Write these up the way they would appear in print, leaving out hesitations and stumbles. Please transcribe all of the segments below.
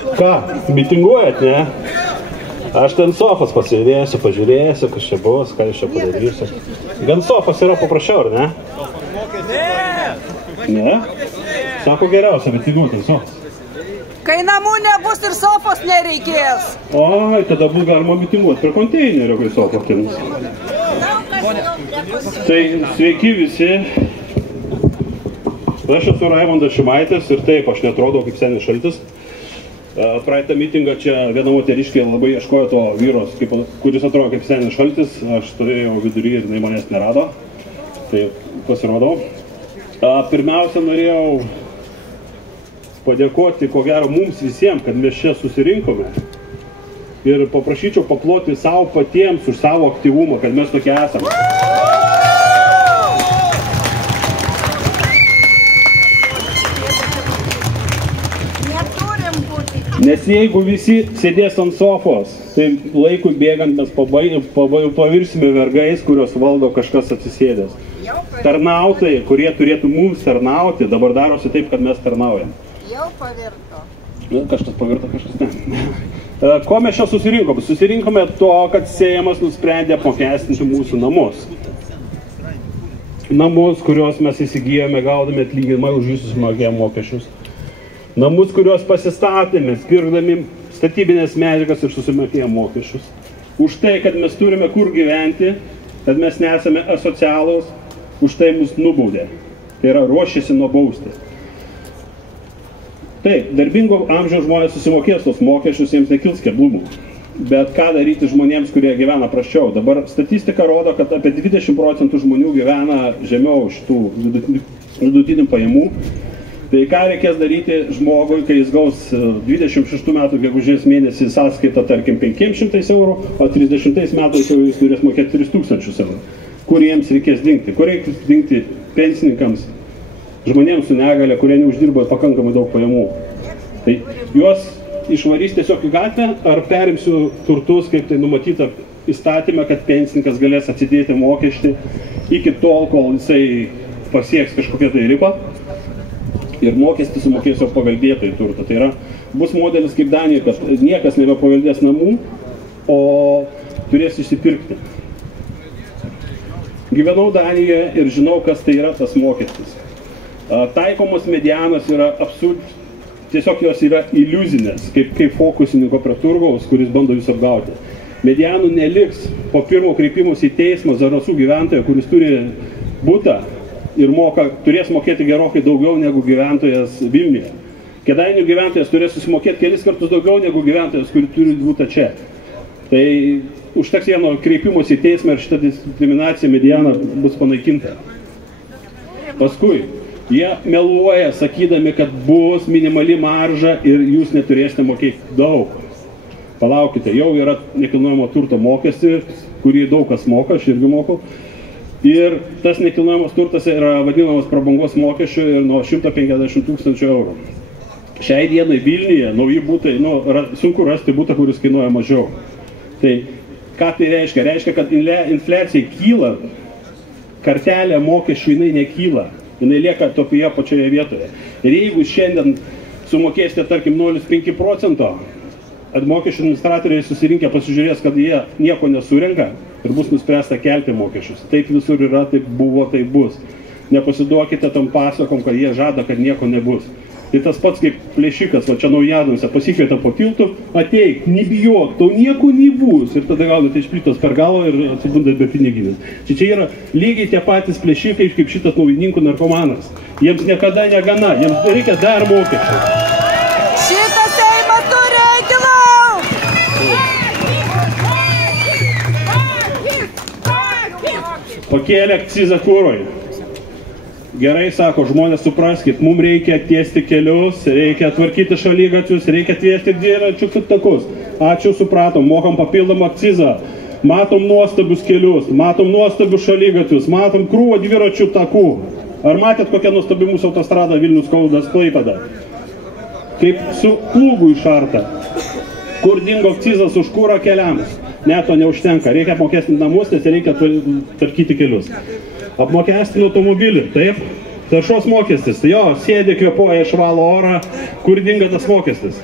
Ką, mitinguojat, ne? Aš ten sofas pasėdėsiu, pažiūrėsiu, kas čia bus, ką aš čia padarysiu. Gan sofas yra paprasčiau, ar ne? Ne? Sako geriausia mitinguoti sofas. Kai namų nebus ir sofos nereikės. Oi, tada bus galima mitinguoti prie konteinerio, kai sofa kins. Tai sveiki visi. Aš esu Raimondas Šimaitis ir taip, aš netrodau kaip senis šaltis. Praeitą mitingą čia viena moteriškė labai ieškojo to vyros, kuris atrodo kaip senis šaltis. Aš stovėjau vidury ir jinai manęs nerado. Tai pasirodau. Pirmiausia, norėjau padėkoti, ko gero, mums visiems, kad mes čia susirinkome. Ir paprašyčiau paploti savo patiems už savo aktyvumą, kad mes tokie esame. Nes jeigu visi sėdės ant sofos, tai laikui bėgant mes pavirsime vergais, kurios valdo kažkas atsisėdęs. Tarnautojai, kurie turėtų mums tarnauti, dabar darosi taip, kad mes tarnaujam. Jau pavirto. Kažkas pavirto, kažkas ne. Ko mes čia susirinkome? Susirinkome to, kad Seimas nusprendė apmokestinti mūsų namus. Namus, kuriuos mes įsigijome, gaudami atlyginimą už jūsų sumokėjimo mokesčius. Namus, kuriuos pasistatėme, pirkdami statybinės medžiagas ir susimokėjome mokesčius. Už tai, kad mes turime kur gyventi, kad mes nesame asocialūs, už tai mus nubaudė. Tai yra ruošiasi nubausti. Taip, darbingo amžiaus žmonės susimokės tos mokesčius, jiems nekils keblumų. Bet ką daryti žmonėms, kurie gyvena prasčiau? Dabar statistika rodo, kad apie 20% žmonių gyvena žemiau šitų vidutinių pajamų. Tai ką reikės daryti žmogui, kai jis gaus 26 metų gegužės mėnesį sąskaitą, tarkim, 500 eurų, o 30 metais jau jis turės mokėti 3000 eurų. Kur jiems reikės dingti? Kur reikės dingti pensininkams, žmonėms su negale, kurie neuždirba pakankamai daug pajamų? Tai juos išvarys tiesiog į gatvę, ar perimsiu turtus, kaip tai numatyta įstatymę, kad pensininkas galės atsidėti mokestį iki tol, kol jisai pasieks kažkokią tai ribą. Ir mokestį sumokės jo paveldėtojai turtą. Tai yra, bus modelis kaip Danijoje, kad niekas nebepaveldės namų, o turės įsipirkti. Gyvenau Danijoje ir žinau, kas tai yra tas mokestis. Taikomos medianos yra tiesiog jos yra iliuzinės, kaip fokusininko prie turgaus, kuris bando jūs apgauti. Medianų neliks po pirmo kreipimus į teismą Zarasų gyventojo, kuris turi butą, ir turės mokėti gerokai daugiau negu gyventojas Vilniuje. Kėdainių gyventojas turės susimokėti kelis kartus daugiau negu gyventojas, kuri turi būti čia. Tai užteks vieno kreipimus į teismą ir šitą diskriminaciją medianą bus panaikinta. Paskui, jie meluoja, sakydami, kad bus minimali marža ir jūs neturėsite mokėti daug. Palaukite, jau yra nekilnojamo turto mokestis, kurį daug kas moka, aš irgi mokau. Ir tas nekilnojamas turtas yra vadinamas prabangos mokesčiu ir nuo 150 000 eurų. Šiai dienai Vilniuje nauji būtai, sunku rasti būtą, kuris kainuoja mažiau. Tai ką tai reiškia? Reiškia, kad infliacija kyla, kartelė mokesčių jinai nekyla, jinai lieka tokioje pačioje vietoje. Ir jeigu šiandien sumokėsite, tarkim, 0,5%, mokesčių administratoriai susirinkę pasižiūrės, kad jie nieko nesurenka ir bus nuspręsta kelti mokesčius. Taip visur yra, taip buvo, taip bus. Nepasiduokite tam pasakom, kad jie žada, kad nieko nebus. Tai tas pats kaip plėšikas, va čia Naujaduose pasikvieta po tiltų, ateik, nebijok, tau nieko nebus. Ir tada gaunate išplytos per galvą ir atsibundat be piniginės. Čia yra lygiai tie patys plėšikai, kaip šitas naujininkų narkomanas. Jiems niekada negana, jiems reikia dar mokesčių. Šitas Seimas turi eiti lauk! Pakėlė akcizą kurui. Gerai, sako, žmonės supraskit, mums reikia tiesti kelius, reikia tvarkyti šaligatvius, reikia tiesti dviračių takus. Ačiū, supratom, mokam papildomą akcizą. Matom nuostabius kelius, matom nuostabius šaligatvius, matom krūvą dviračių takų. Ar matėt kokią nuostabi mūsų autostradą Vilnius Kaunas Klaipėda? Kaip su plūgu išarta. Kur dingo akcizas už kurą keliams? Ne, to neužtenka. Reikia apmokestinti namus, nes reikia tvarkyti kelius. Apmokestinti automobilį, taip? Taršos mokestis. Jo, sėdi, kvėpuoja, išvalo orą. Kur dinga tas mokestis?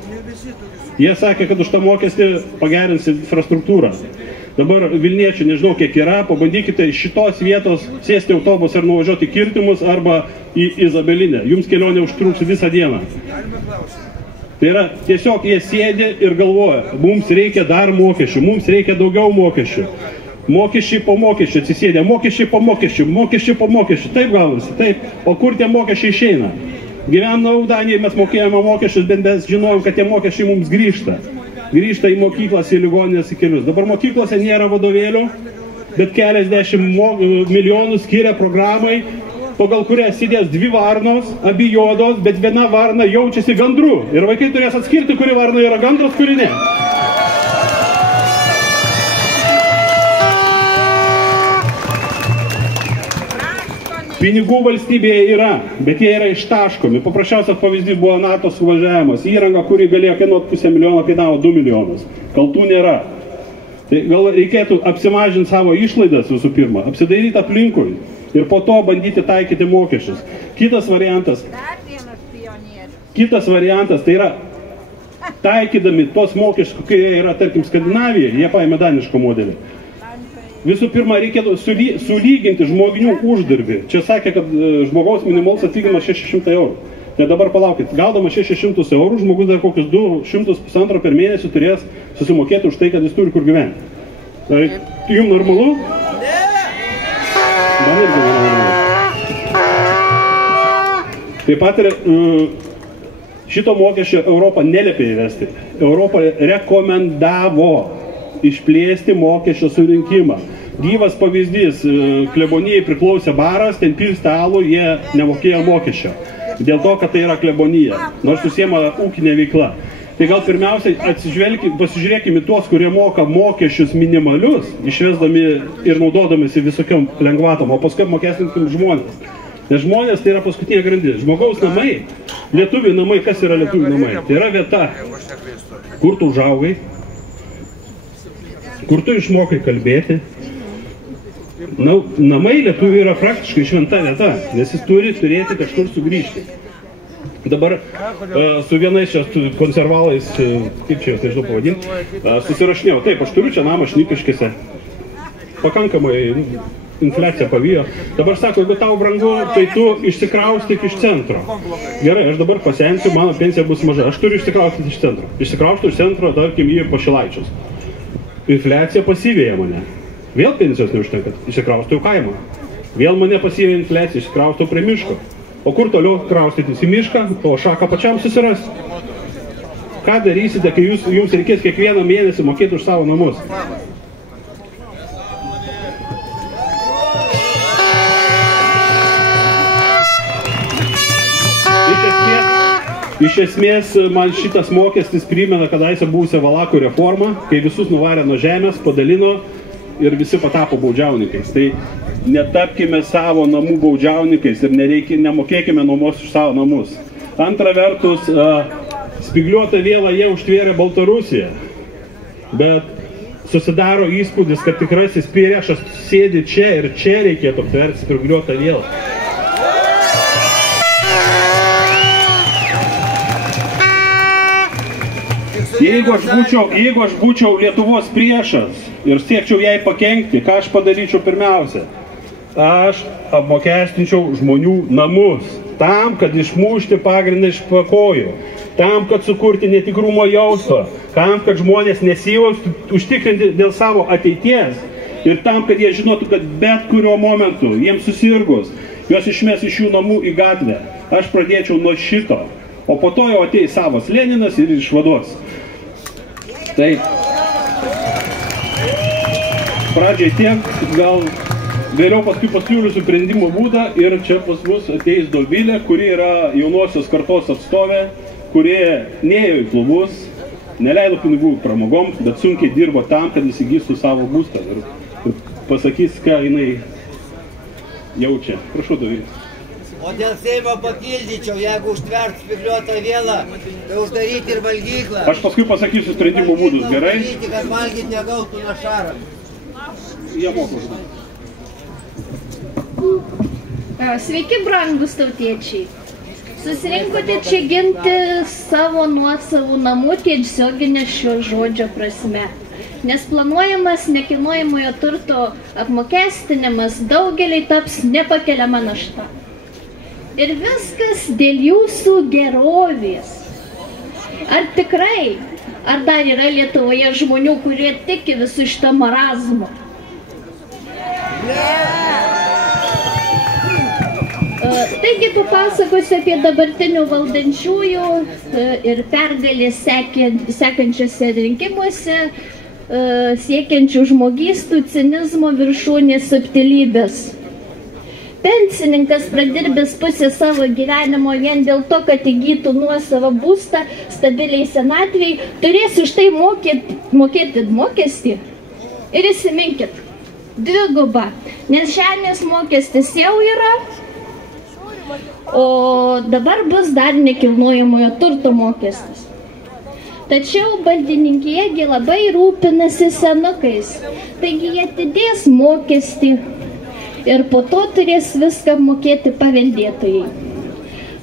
Jie sakė, kad už tą mokestį pagerins infrastruktūrą. Dabar Vilniečių nežinau kiek yra, pabandykite iš šitos vietos sėsti autobusą ir nuvažiuoti Kirtimus arba į Izabelinę. Jums kelionė užtruks visą dieną. Tai yra, tiesiog jie sėdi ir galvoja, mums reikia dar mokesčių, mums reikia daugiau mokesčių. Mokesčiai po mokesčių atsisėdė, mokesčiai po mokesčių, mokesčiai po mokesčių. Taip gaunasi, taip. O kur tie mokesčiai išeina? Gyvenau Danijoje, mes mokėjome mokesčius, bet mes žinojom, kad tie mokesčiai mums grįžta. Grįžta į mokyklas, į ligoninės, į kelius. Dabar mokyklose nėra vadovėlių, bet keliasdešimt milijonų skiria programai, pagal kurią sėdės 2 varnos, abi juodos, bet viena varna jaučiasi gandru. Ir vaikai turės atskirti, kuri varna yra gandras, kuri ne. Pinigų valstybėje yra, bet jie yra ištaškomi. Paprasčiausias pavyzdys buvo NATO suvažiavimas. Įranga, kuri galėjo kainuoti 500 000, kainavo 2 milijonus. Kaltų nėra. Tai gal reikėtų apsimažinti savo išlaidas visų pirma, apsidairyti aplinkui ir po to bandyti taikyti mokesčius. Kitas variantas tai yra, taikydami tos mokesčius, kokie yra, tarkim, Skandinavijoje, jie paėmė daniško modelį. Visų pirma, reikėtų sulyginti žmoginių uždarbį. Čia sakė, kad žmogaus minimalus atlyginimas 600 eurų. Tai dabar palaukit, gaudama 600 eurų, žmogus dar kokius 200-150 per mėnesį turės susimokėti už tai, kad jis turi kur gyventi. Jums normalu? Man irgi normalu. Taip pat ir šito mokesčio Europą neliepė įvesti. Europą rekomendavo išplėsti mokesčio surinkimą. Gyvas pavyzdys, klebonijai priklausė baras, ten pilstė alų, jie nemokėjo mokesčio. Dėl to, kad tai yra klebonija, nors užsiema ūkinė veikla. Tai gal pirmiausiai pasižiūrėkime tuos, kurie moka mokesčius minimalius, išvesdami ir naudodamisi visokiom lengvatom, o paskui mokestinkim žmonės. Nes žmonės tai yra paskutinė grandis. Žmogaus namai, lietuvių namai, kas yra lietuvių namai? Tai yra vieta, kur tu užaugai, kur tu išmokai kalbėti. Namai lietuvių yra praktiškai šventa vieta, nes jis turi turėti kažkur sugrįžti. Dabar su vienais čia konservalais, kaip čia, nežinau pavadinti, susirašinėjau. Taip, aš turiu čia namą Šnipiškėse. Pakankamai infliacija pavijo. Dabar sako, jeigu tau brangu, tai tu išsikraustyk iš centro. Gerai, aš dabar pasensiu, mano pensija bus maža. Aš turiu išsikraustyti iš centro. Išsikraustu iš centro, tarkim, į Pašilaičius. Infliacija pasivėja mane. Vėl pensijos neužtenka, išsikraustau į kaimą. Vėl mane pasivėja infliacija, išsikraustau prie miško. O kur toliau kraustytis į mišką, o šaką pačiam susirasti? Ką darysite, kai jums reikės kiekvieną mėnesį mokėti už savo namus? Iš esmės, man šitas mokestis primena kadaise buvusią Valakų reformą, kai visus nuvarė nuo žemės, padalino ir visi patapo baudžiauninkais. Tai netapkime savo namų baudžiauninkais ir nemokėkime nuomos už savo namus. Antra vertus, spygliuotą vėlą jie užtvėrė Baltarusiją, bet susidaro įspūdis, kad tikrasis priešas sėdi čia ir čia reikėtų aptverti spygliuotą vėlą. Jeigu aš būčiau Lietuvos priešas ir siekčiau jai pakenkti, ką aš padaryčiau pirmiausia? Aš apmokestinčiau žmonių namus, tam, kad išmušti pagrindą iš pakojų, tam, kad sukurti netikrumo jausmą, tam, kad žmonės nesijaustų užtikrinti dėl savo ateities ir tam, kad jie žinotų, kad bet kuriuo momentu jiems susirgus, juos išmes iš jų namų į gatvę. Aš pradėčiau nuo šito, o po to jau ateis savas Leninas ir išvaduos. Tai pradžiai tiek, gal vėliau paskui pasiūlysiu sprendimo būdą ir čia pas mus ateis Dovilė, kuri yra jaunosios kartos atstovė, kurie nėjo į klubus, neleido pinigų pramogom, bet sunkiai dirbo tam, kad įsigystų savo būstą ir pasakys, ką jinai jaučia. Prašau, Dovilė. O dėl Seimo papildyčiau, jeigu užtvert spygliuotą vėlą, tai uždaryti ir valgyklą. Aš paskui pasakysiu sprendimo būdus, gerai? Uždaryti, kad valgyti negautų našarą. Jie moka už tai. Sveiki, brangūs tautiečiai. Susirinkote čia ginti savo nuosavų namų tiesioginė šio žodžio prasme. Nes planuojamas nekilnojamojo turto apmokestinimas daugeliai taps nepakeliama našta. Ir viskas dėl jūsų gerovės. Ar tikrai, ar dar yra Lietuvoje žmonių, kurie tiki visų šitą marazmą? Taigi papasakosiu apie dabartinių valdančiųjų ir pergalės sekančiuose rinkimuose siekiančių žmogystų cinizmo viršūnės subtilybės. Pensininkas pradirbęs pusę savo gyvenimo vien dėl to, kad įgytų nuosavą būstą stabiliai senatviai, turės už tai mokėti mokestį. Ir įsiminkit, dvigubą, nes žemės mokestis jau yra, o dabar bus dar nekilnojamojo turto mokestis. Tačiau valdininkijegi labai rūpinasi senukais, taigi jie atidės mokestį ir po to turės viską mokėti paveldėtojai.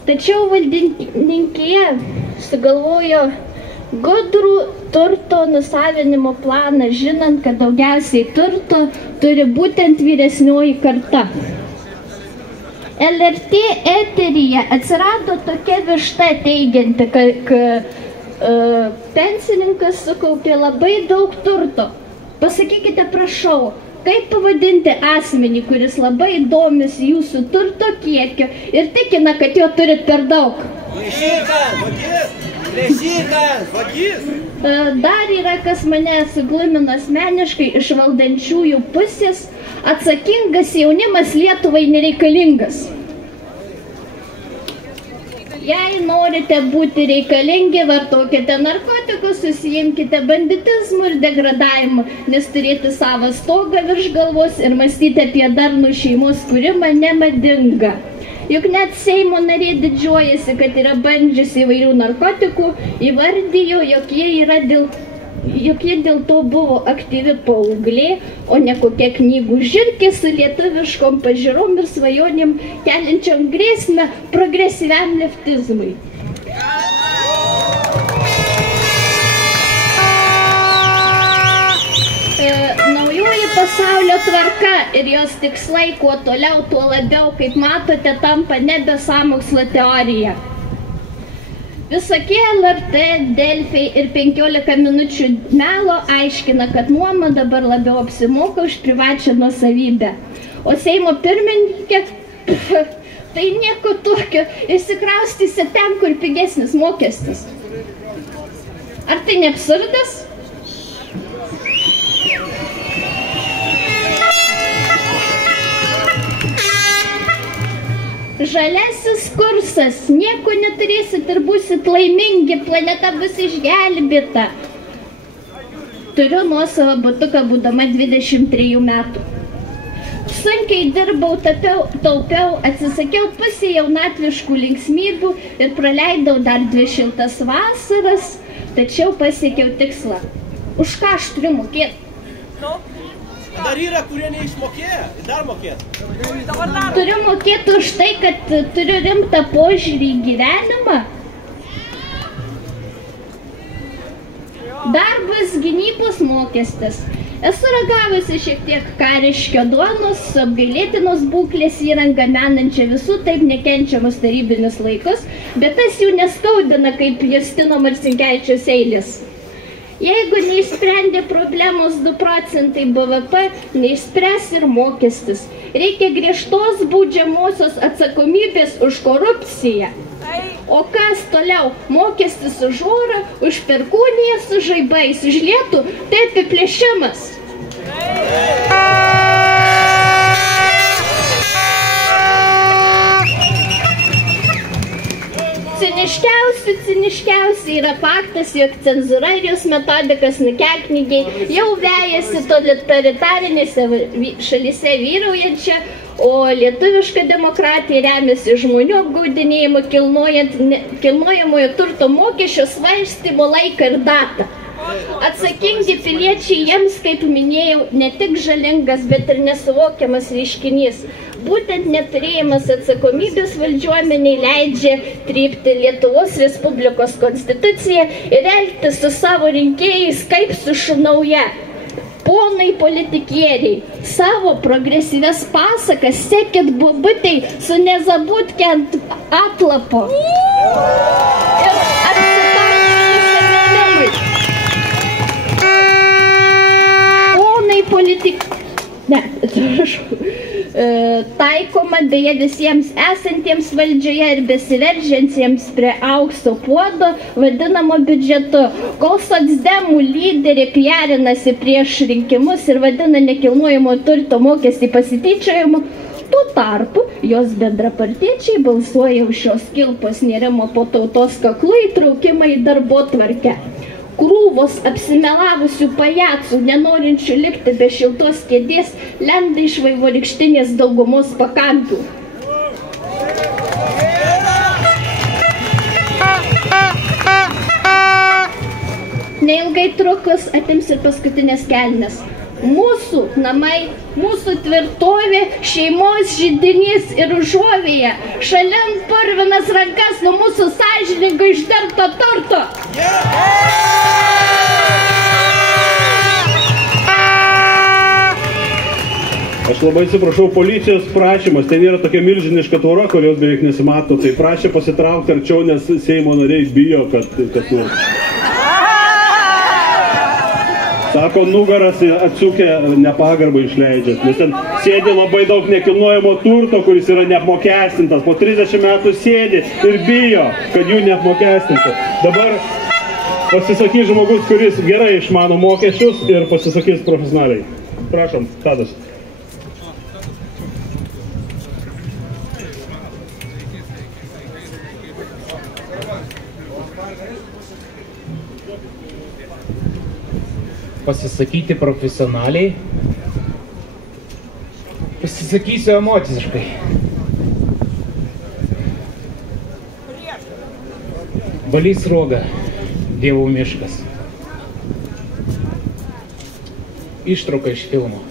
Tačiau valdininkija sugalvojo gudrų turto nusavinimo planą, žinant, kad daugiausiai turto turi būtent vyresnioji karta. LRT eteryje atsirado tokia višta teigianti, kad pensininkas sukaupė labai daug turto. Pasakykite, prašau, kaip pavadinti asmenį, kuris labai domis jūsų turto kiekio ir tikina, kad jo turit per daug? Dar yra, kas mane suglumino asmeniškai iš valdančiųjų pusės, atsakingas jaunimas Lietuvai nereikalingas. Jei norite būti reikalingi, vartokite narkotikus, susijimkite banditizmų ir degradavimu, nes turėti savo stogą virš galvos ir mąstyti apie darnų šeimos kūrimą nemadinga. Juk net Seimo narė didžiuojasi, kad yra bandžiusi įvairių narkotikų, įvardijo, jog jie dėl to buvo aktyvi paauglė, o ne kokia knygų žirkė su lietuviškom pažiūrom ir svajonėm keliančiom grėsmę progresyviam leftizmui. Naujoji pasaulio tvarka ir jos tikslai kuo toliau, tuo labiau, kaip matote, tampa nebe sąmokslo teorija. Visokie LRT, Delfi ir 15 minučių melo aiškina, kad nuoma dabar labiau apsimoka už privačią nuosavybę. O Seimo pirmininkė, tai nieko tokio, išsikraustysi ten, kur pigesnis mokestis. Ar tai ne absurdas? Žaliasis kursas, nieko neturėsit ir būsit laimingi, planeta bus išgelbėta. Turiu nuosavą butuką būdama 23 metų. Sunkiai dirbau, taupiau, atsisakiau pusę jaunatviškų linksmybių ir praleidau dar 2 šiltas vasaras, tačiau pasiekiau tikslą. Už ką aš turiu mokėti? Dar yra, kurie neišmokėjo, dar mokėtų. Turiu mokėti už tai, kad turiu rimtą požiūrį į gyvenimą. Darbas, gynybos mokestis. Esu ragavusi šiek tiek kariškio duonos, su apgailėtinos būklės įranga menančia visų taip nekenčiamus tarybinius laikus, bet tas jų neskaudina kaip Justino Marcinkevičiaus eilės. Jeigu neišsprendė problemos 2 procentai BVP, neišspręs ir mokestis. Reikia griežtos baudžiamosios atsakomybės už korupciją. O kas toliau? Mokestis už orą, už perkūniją su žaibais, už lietų, tai apiplėšimas. Ciniškiausiai yra faktas, jog cenzūra ir jos metodikas nukelknygiai jau vejasi totalitarinėse šalyse vyraujančią, o lietuviška demokratija remiasi žmonių apgaudinėjimu kilnojamojo turto mokesčio svarstymo laiką ir datą. Atsakingi piliečiai jiems, kaip minėjau, ne tik žalingas, bet ir nesuvokiamas reiškinys. Būtent neturėjimas atsakomybės valdžiuomeniai leidžia trypti Lietuvos Respublikos konstituciją ir elgtis su savo rinkėjais kaip su šunauja. Ponai politikieriai, savo progresyvias pasakas sekit bobutei su nezabūtke ant atlapo. Ir apsitarkite seminimui. Ponai taikoma beje visiems esantiems valdžioje ir besiveržiantiems prie aukso puodo vadinamo biudžetu. Kol socdemų lyderė piarinasi prieš rinkimus ir vadina nekilnojamo turto mokestį pasityčiojimu, tuo tarpu jos bendrapartiečiai balsuoja už šios kilpos nėrimo po tautos kaklu įtraukimą į darbotvarkę. Krūvos apsimelavusių pajacų, nenorinčių likti be šiltos kėdės, lenda iš vaivorykštinės daugumos pakampių. Neilgai trukus atims ir paskutinės kelnes. Mūsų namai, mūsų tvirtovė, šeimos židinys ir užuovėje. Šalin purvinas rankas nuo mūsų sąžiningo išdirbto turto. Aš labai atsiprašau, policijos prašymas, ten yra tokia milžiniška tvora, kurios beveik nesimato, tai prašė pasitraukti arčiau, nes Seimo nariai bijo, kad kas nors. Sako, nugaras atsukę nepagarbą išleidžia, nes ten sėdi labai daug nekilnojamo turto, kuris yra neapmokestintas, po 30 metų sėdi ir bijo, kad jų neapmokestinta. Dabar pasisakys žmogus, kuris gerai išmano mokesčius ir pasisakys profesionaliai. Prašom, Tadas. Pasisakyti profesionaliai, pasisakysiu emociškai. Balys Sruoga, Dievų miškas. Ištrauka iš filmo.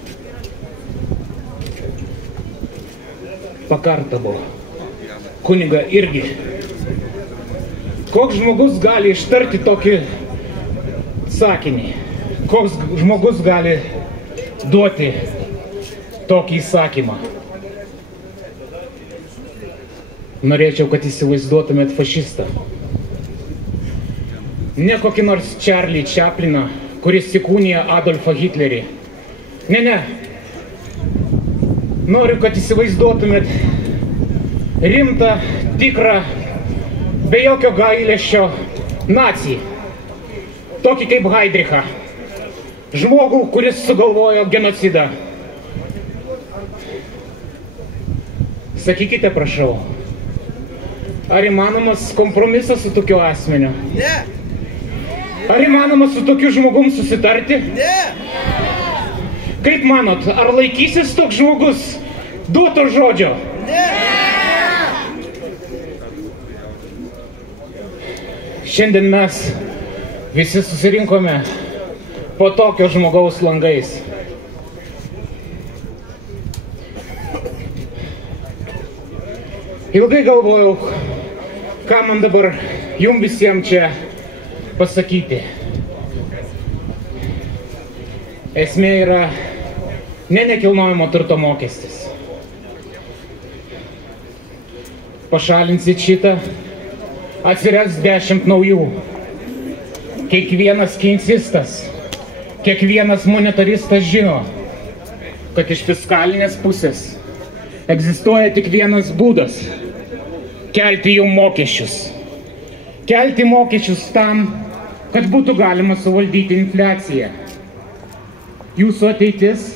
Pakartavo. Kuniga irgi. Koks žmogus gali ištarti tokį sakinį? Koks žmogus gali duoti tokį įsakymą? Norėčiau, kad įsivaizduotumėt fašistą. Ne kokį nors Charlie Chapliną, kuris įkūnija Adolfą Hitlerį. Ne. Noriu, kad įsivaizduotumėt rimtą, tikrą, be jokio gailesčio nacį. Tokį kaip Heidrichą. Žmogų, kuris sugalvojo genocidą. Sakykite, prašau, ar įmanomas kompromisas su tokiu asmeniu? Ne. Ar įmanomas su tokiu žmogum susitarti? Ne. Kaip manot, ar laikysis toks žmogus duoto žodžio? Ne. Šiandien mes visi susirinkome po tokio žmogaus langais. Ilgai galvojau, ką man dabar jum visiems čia pasakyti. Esmė yra ne nekilnojamo turto mokestis. Pašalinsit šitą, atsiras 10 naujų. Kiekvienas keinsistas, kiekvienas monetaristas žino, kad iš fiskalinės pusės egzistuoja tik vienas būdas – kelti jų mokesčius. Kelti mokesčius tam, kad būtų galima suvaldyti infliaciją. Jūsų ateitis,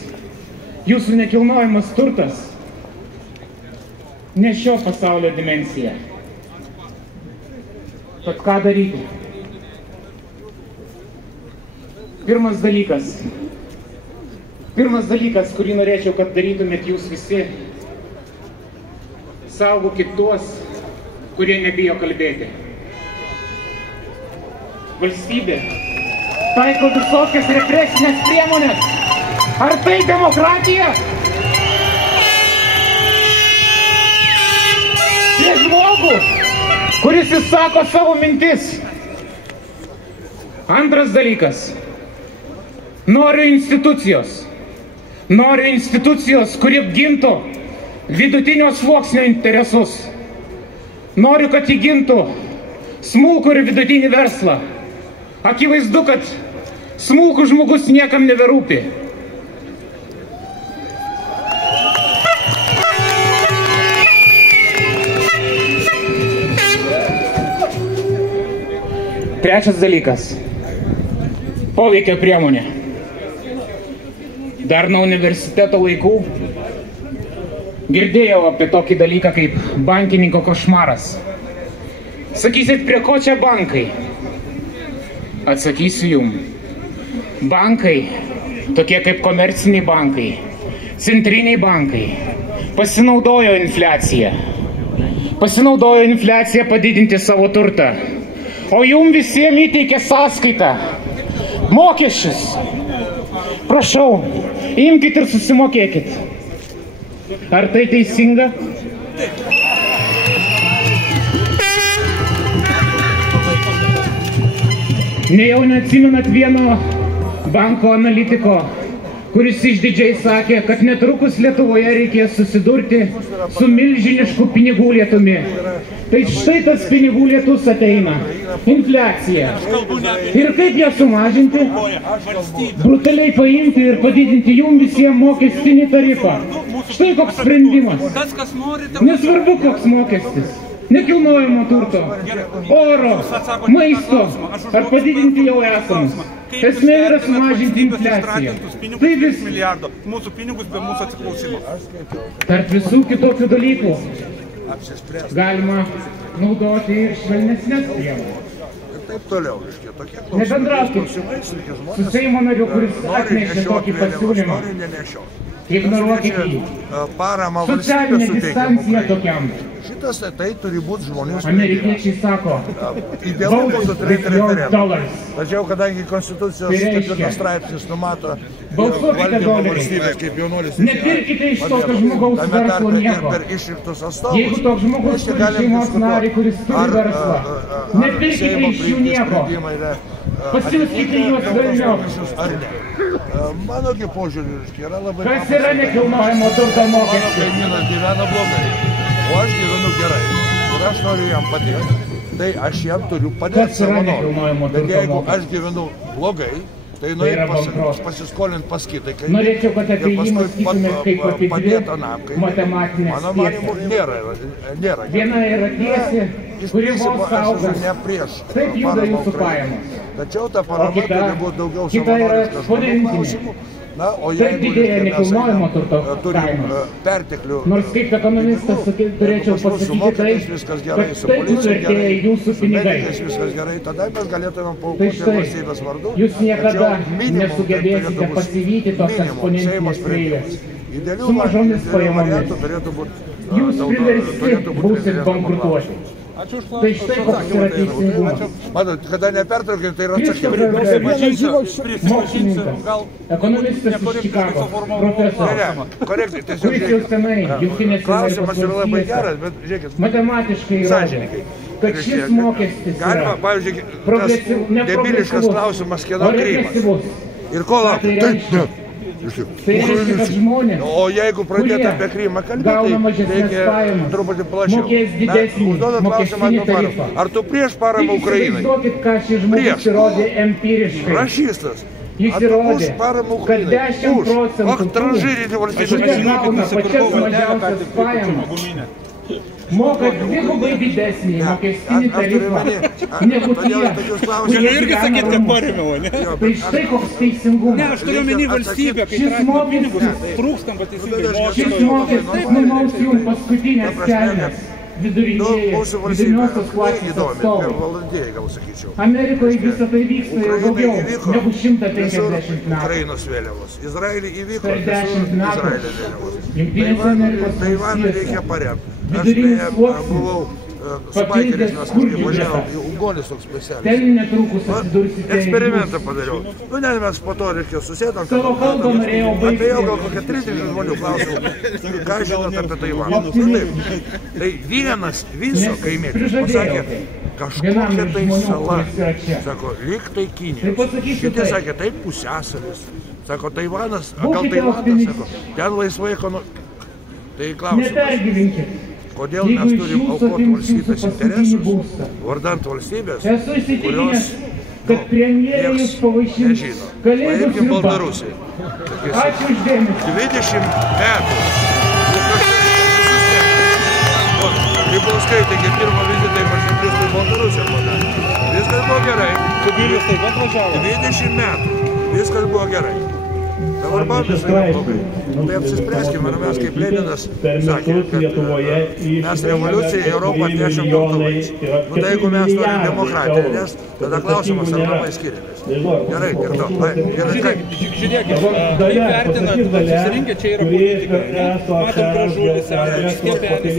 jūsų nekilnojamas turtas ne šio pasaulio dimensija. Tad ką daryti? Pirmas dalykas, kurį norėčiau, kad darytumėt jūs visi, saugokit tuos, kurie nebijo kalbėti. Valstybė taiko visokias represinės priemonės. Ar tai demokratija? Prieš žmogų, kuris išsako savo mintis. Antras dalykas. Noriu institucijos. Noriu institucijos, kuri apgintų vidutinio sluoksnio interesus. Noriu, kad įgintų smulkų ir vidutinį verslą. Akivaizdu, kad smulkus žmogus niekam neberūpi. Trečias dalykas. Poveikio priemonė. Dar nuo universiteto laikų girdėjau apie tokį dalyką kaip bankininko košmaras. Sakysit, prie ko čia bankai? Atsakysiu jum. Bankai, tokie kaip komerciniai bankai, centriniai bankai, pasinaudojo infliaciją. Pasinaudojo infliaciją padidinti savo turtą. O jum visiems įteikė sąskaitą. Mokesčius. Prašau, imkite ir susimokėkit. Ar tai teisinga? Nejau neatsimenat vieno banko analitiko, kuris išdidžiai sakė, kad netrukus Lietuvoje reikės susidurti su milžinišku pinigų lietumi. Tai štai tas pinigų lietus ateina. Infliacija. Ir kaip ją sumažinti? Brutaliai paimti ir padidinti jum visiems mokestinį tarifą. Štai koks sprendimas. Nesvarbu koks mokestis. Nekilnojamo turto, oro, maisto, ar padidinti jau esamus. Esmė yra sumažinti infliaciją. Tai vis mūsų pinigus be mūsų atsiklausimo. Tarp visų kitokių dalykų galima naudoti ir švelnesnės priemonės. Taip toliau, Nebendraukit su Seimo nariu, kuris atnešė tokį pasiūlymą. Ignoruokit jį. Socialinė distancija tokiam. Šitas tai turi būti žmonių sprendimas. Amerikiečiai sako, Idealu turėti referendumą. Tačiau, kadangi Konstitucijos 4 straipsnis numato valdymo valstybės kaip jaunuolis, nepirkite iš tokio žmogaus verslo nieko. Jeigu toks žmogus turi šeimos narį, kuris turi verslą, nepirkite iš jų nieko. Pasiūskite juos velniop. Manogi požiūrį yra labai... Kas yra nekilnojamo turto mokestis? Kaimynas gyvena blogai, o aš gyvenu gerai. Ir aš noriu jam padėti. Tai aš jam turiu padėti savo norų. Bet jeigu aš gyvenu blogai, tai noriu pasiskolinti pas kitai. Norėčiau, kad apie jį mąstytumėt kaip apie dvi matematinės tiesas. Viena yra tiesė, kuri vos saugas. Taip juda jūsų pajamos. Tačiau ta parama turi būti daugiau savanoriška žmonių klausimų. Taip didėja nekilnojamo turto kainos. Nors kaip ekonomistas turėčiau pasakyti tai, kad taip nuvertėja jūsų pinigai. Tai štai, jūs niekada nesugebėsite pasivyti tos eksponentinės kreivės. Su mažomis pajamomis. Jūs priversti būsit bankrutuoti. Tai štai koks yra teisingumas. Matot, kada nepertraukiam, tai yra atsakymas. Mokslininkas, ekonomistas iš Čikagos, profesorius, kuris jau senai Jungtinėse Amerikos valstijose matematiškai įrodė, kad šis mokestis yra debiliškas klausimas, kieno Krymas. Ir ko laukti? Tai reiškia, kad žmonės, o jeigu pradėtų apie Krymą kalbėti, tai reikia truputį plačiau. Mokės didesnį mokestinį tarifą. Ar tu prieš paramą Ukrainai? Įsivaizduokit, ką šis žmogus įrodė empiriškai. Rašystas. Jis įrodė, kad 10% kurie gauna pačias mažiausias pajamas, moka dvigubai didesnį mokestinį tarifą negu tie, kurie gyvena rūmus. Tai štai koks teisingumas. Ne, aš turiu omeny valstybę, kai traukia pinigus, trūkstam pateisingai mokesčių. Šis mokestis numaus jums paskutinės kelnes viduriniosios klasės atstovai. Amerikoje visą tai vyksta jau daugiau negu 150 metų. Ukrainos vėliavos. Izraelį įvyko per 10 metų. Izraelio vėliavos. Jungtinėse Amerikos valstijose reikia paremti. vidurinis sluoksnis su baikeriais mes kažkaip važiavom į Ungolis toks specialiai. Eksperimentą padariau. Nu, ne, mes po to reikėjo susėdam, apie jau gal kokią 30 žmonių klausimų, ką žinot apie Taivaną. Tai vienas viso kaimietis pasakė, kažkokia tai sala, sako, lyg tai Kinijos. Kiti sakė, tai pusiasalis. Sako, Taivanas, gal Taivanas, sako, ten laisvai ekonomika. Tai klausimas, kodėl mes turim aukoti valstybės interesus, vardant valstybės, kurios nieks nežino. Paimkim Baltarusiją. 20 metų. Grybauskaitė, kai pirmą vizitą į Mažempriestų į Baltarusiją padarė. Viskas buvo gerai. 20 metų. Viskas buvo gerai. Dabar bandys yra blogai. Tai apsispręskime, mes kaip Leninas sakė, kad mes revoliuciją į Europą atnešėm galtuvais. Nu tai jeigu mes norim demokratiją, nes tada klausimas, ar labai skiriamės. Gerai, ir to. Žiūrėkit, kaip vertinat, susirinkę čia yra politikai, matom Gražulis, Skiepelis,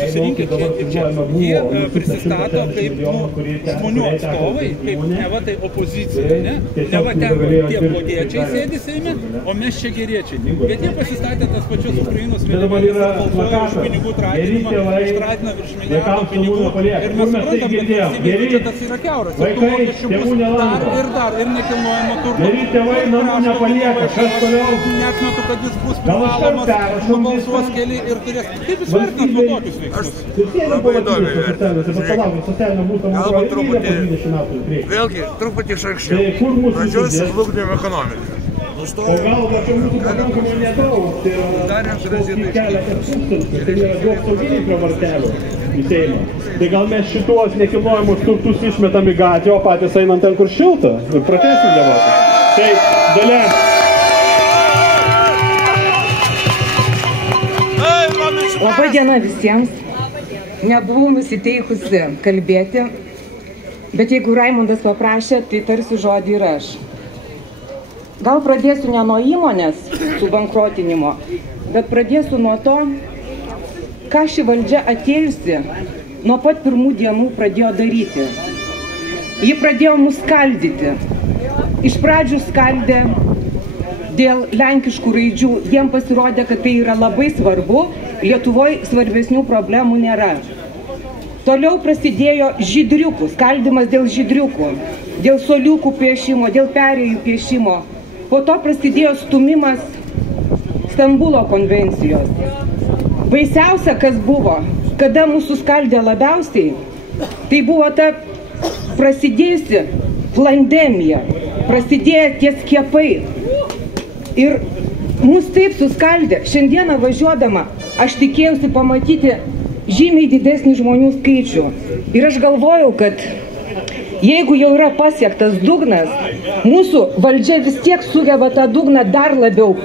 susirinkę čia ir čia. Jie prisistato kaip žmonių atstovai, kaip neva tai opozicija, ne? Neva ten tie blogiečiai sėdi Seime, o mes čia geriečiai. Bet jie pasistatė tas pačios Ukrainos vėliavėlės, balsuoja už pinigų tratinimą, ištratina virš milijardo pinigų. Ir mes suprantam, kad valstybės biudžetas yra kiauras. Ir tų mokesčių bus dar ir nekilnojamo turto. Neatmetu, kad jis bus privalomas, nubalsuos keli ir turės. Kaip jūs vertinat nuo tokius veiksmus? Aš labai įdomiai vertinu. Galbūt truputį, vėlgi, truputį iš anksčiau. Pradžios žlugdėm ekonomiką. O gal mūsų pakankamai nedaug, tai yra keletas tūkstančių, tai yra daug sauginiai prie vartelių į Seimą. Tai gal mes šituos nekilnojamus turtus išmetam į gatvę, o patys einam ten, kur šilta ir pratęsim debatą. Tai Dalia. Labai diena visiems. Nebuvau nusiteikusi kalbėti, bet jeigu Raimundas paprašė, tai tarsi žodį ir aš. Gal pradėsiu ne nuo įmonės subankrotinimo, bet pradėsiu nuo to, ką ši valdžia atėjusi nuo pat pirmų dienų pradėjo daryti. Ji pradėjo mus skaldyti. Iš pradžių skaldė dėl lenkiškų raidžių. Jiem pasirodė, kad tai yra labai svarbu, Lietuvoje svarbesnių problemų nėra. Toliau prasidėjo žydriukų, skaldimas dėl žydriukų, dėl soliukų piešimo, dėl perėjų piešimo. Po to prasidėjo stumimas Stambulo konvencijos. Baisiausia, kas buvo, kada mūsų skaldė labiausiai, tai buvo ta prasidėjusi pandemija, prasidėjo tie skiepai. Ir mus taip suskaldė. Šiandieną važiuodama, aš tikėjausi pamatyti žymiai didesnį žmonių skaičių. Ir aš galvojau, kad jeigu jau yra pasiektas dugnas, mūsų valdžia vis tiek sugeba tą dugną dar labiau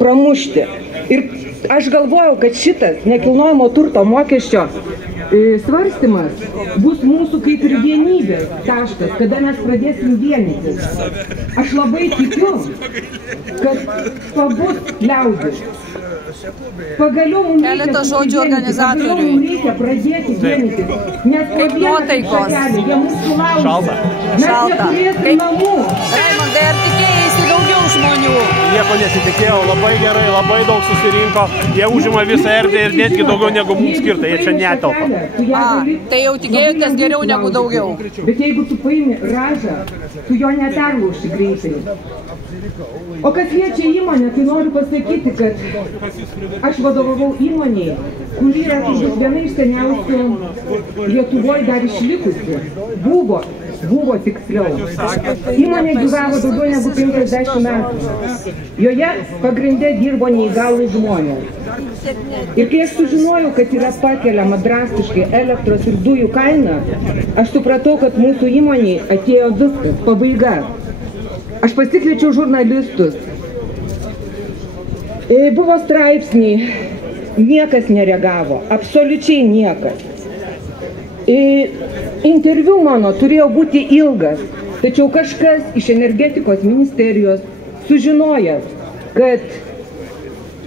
pramušti. Ir aš galvojau, kad šitas nekilnojamo turto mokesčio svarstymas bus mūsų kaip ir vienybės taškas, kada mes pradėsim vienytis. Aš labai tikiu, kad pabus liaudis. Pagaliau mums reikia pradėti vienytis, nes po vieną šakelį jie mūsų sulaužė. Mes neturėsim namų. Raimundai, ar tikėjaisi daugiau žmonių? Nieko nesitikėjau, labai gerai, labai daug susirinko, jie užima visą erdvę ir netgi daugiau negu mums skirta, jie čia netelpa. Tai jau tikėjotės geriau negu daugiau. Bet jeigu tu paimi ražą, tu jo neperlauši greitai. O kas liečia įmonę, tai noriu pasakyti, kad aš vadovavau įmonėje, kuri yra turbūt viena iš seniausių Lietuvoje dar išlikusi. Buvo tiksliau. Įmonė gyvavo daugiau negu 50 metų. Joje pagrinde dirbo neįgalūs žmonės. Ir kai aš sužinojau, kad yra pakeliama drastiškai elektros ir dujų kaina, aš supratau, kad mūsų įmonėje atėjo viskas, pabaiga. Aš pasikviečiau žurnalistus. Buvo straipsniai, niekas nereagavo, absoliučiai niekas. Interviu mano turėjo būti ilgas, tačiau kažkas iš energetikos ministerijos sužinojęs, kad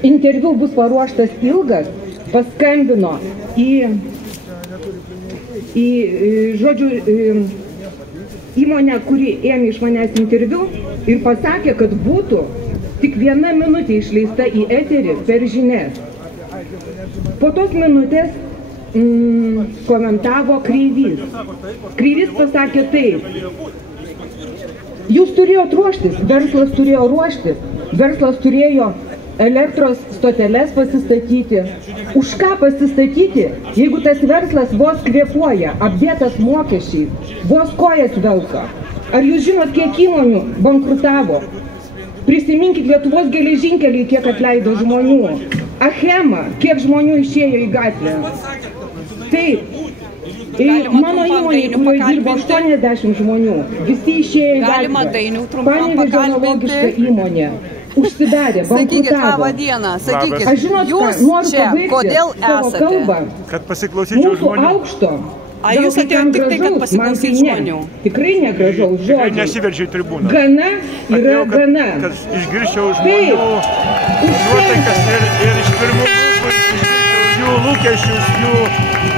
interviu bus paruoštas ilgas, paskambino į žodžiu, įmonę, kuri ėmė iš manęs interviu ir pasakė, kad būtų tik 1 minutė išleista į eterį per žinias. Po tos minutės komentavo Kreivys. Kreivys pasakė taip. Jūs turėjot ruoštis, verslas turėjo ruoštis, verslas turėjo elektros stoteles pasistatyti. Už ką pasistatyti, jeigu tas verslas vos kvėpuoja, apdėtas mokesčiais, vos kojas velka? Ar jūs žinot, kiek įmonių bankrutavo? Prisiminkit Lietuvos geležinkeliai, kiek atleido žmonių. Achema, kiek žmonių išėjo į gatvę. Taip. Mano įmonė, kurioje dirbo 80 žmonių, visi išėjo į gatvę. Panevėžio analogiška įmonė. Užsidarė, bankrutavo. Aš žinot, ką, noriu pabaigti savo kalbą. Kad pasiklausyčiau žmonių. Mūsų aukšto. A jūs atėjote tik tai, kad pasiklausyti žmonių? Tikrai negražaus žodžių. Nesiveržiu į tribūną. Gana yra gana. Kad išgirščiau žmonių nuotaikas ir iš pirmų lūpų išgirščiau jų lūkesčius,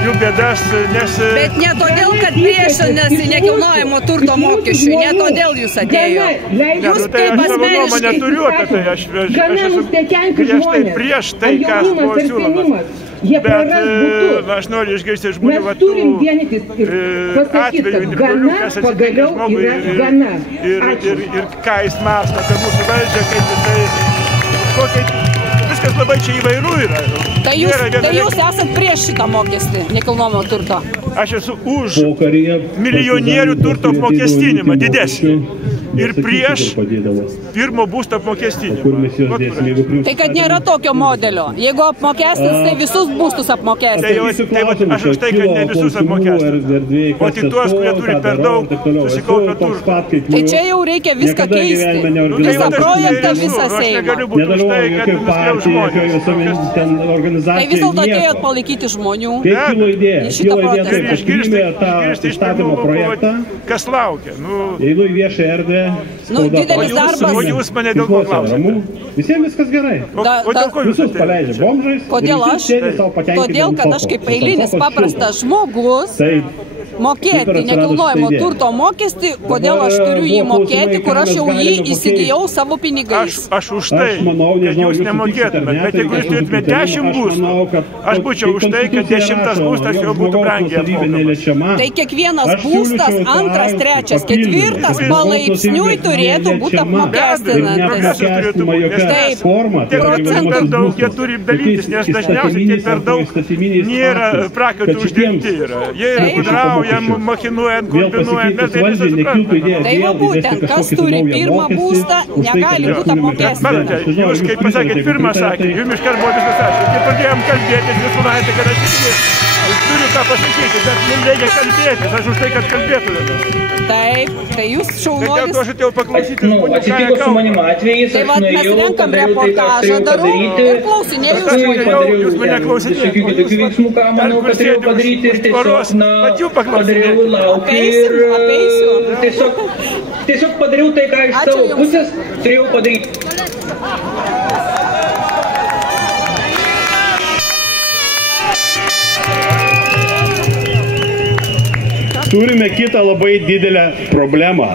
jų bėdas, nes... Bet ne todėl, kad priešinasi nekilnojamo turto mokesčių, ne todėl jūs atėjote. Jūs kaip asmeniškai gana nustekenti žmonės. Prieš tai, kas buvo siūlomas. Bet aš noriu išgirsti žmonių mes turim vienytis ir pasakyti, kad gana pagaliau yra gana. Ir ką jis mąsto apie mūsų valdžią, kaip jisai... Viskas labai čia įvairių yra. Tai jūs esat prieš šitą mokestį nekilnojamo turto? Aš esu už milijonierių turto apmokestinimą didesnį. Ir prieš pirmo būsto apmokestinimą. Tai kad nėra tokio modelio. Jeigu apmokestins, tai visus būstus apmokestins. Tai aš už tai, kad ne visus apmokestins. O tik tuos, kurie turi per daug susikaupę turto. Tai čia jau reikia viską keisti. Visą projektą, visą Seimą. Tai vis dėlto atėjot palaikyti žmonių į šitą protestą. Išgirsti iš pirmų lūpų, kas laukia. Einu į viešą erdvę. Didelis darbas. O jūs mane dėl ko klausite? Visiems viskas gerai. O dėl ko jūs visus paleidžia bomžais? Kodėl aš? Todėl, kad aš kaip eilinis paprastas žmogus mokėti nekilnojamo turto mokestį, kodėl aš turiu jį mokėti, kur aš jau jį įsigijau savo pinigais. Aš už tai, kad jūs nemokėtumėt, bet jeigu jūs turėtumėt 10 būstų, aš būčiau už tai, kad 10 būstas jau būtų brangiai apmokamas. Tai kiekvienas būstas, 2, 3, 4 palaipsniui turėtų būti apmokestinantis. Taip, procentas daug jie turi dalytis, nes dažniausiai tiek per daug nėra prakaitų uždirbti. Jie gudrauja, machinuojant, kombinuojant, bet tai visą suprantame. Tai va būtent, kas turi pirmą būstą, negali būti apmokestintas. Jūs, kaip pasakėt, pirmą sakė, jums iškart buvo viskas aišku. Kai pradėjom kalbėtis, jūs sunaitė, kad aš irgi turiu ką pasakyti, bet mums reikia kalbėtis, aš už tai, kad kalbėtumėte. Taip, tai jūs šaunuolis. Aš atėjau paklausyti žmonių, ką jie kalba. Tai va, mes renkam reportažą, darau ir klausinėjau žmonių. Jūs mane klausinėjau. Tiesiog padariau tai, ką iš savo pusės turėjau padaryti. Turime kitą labai didelę problemą.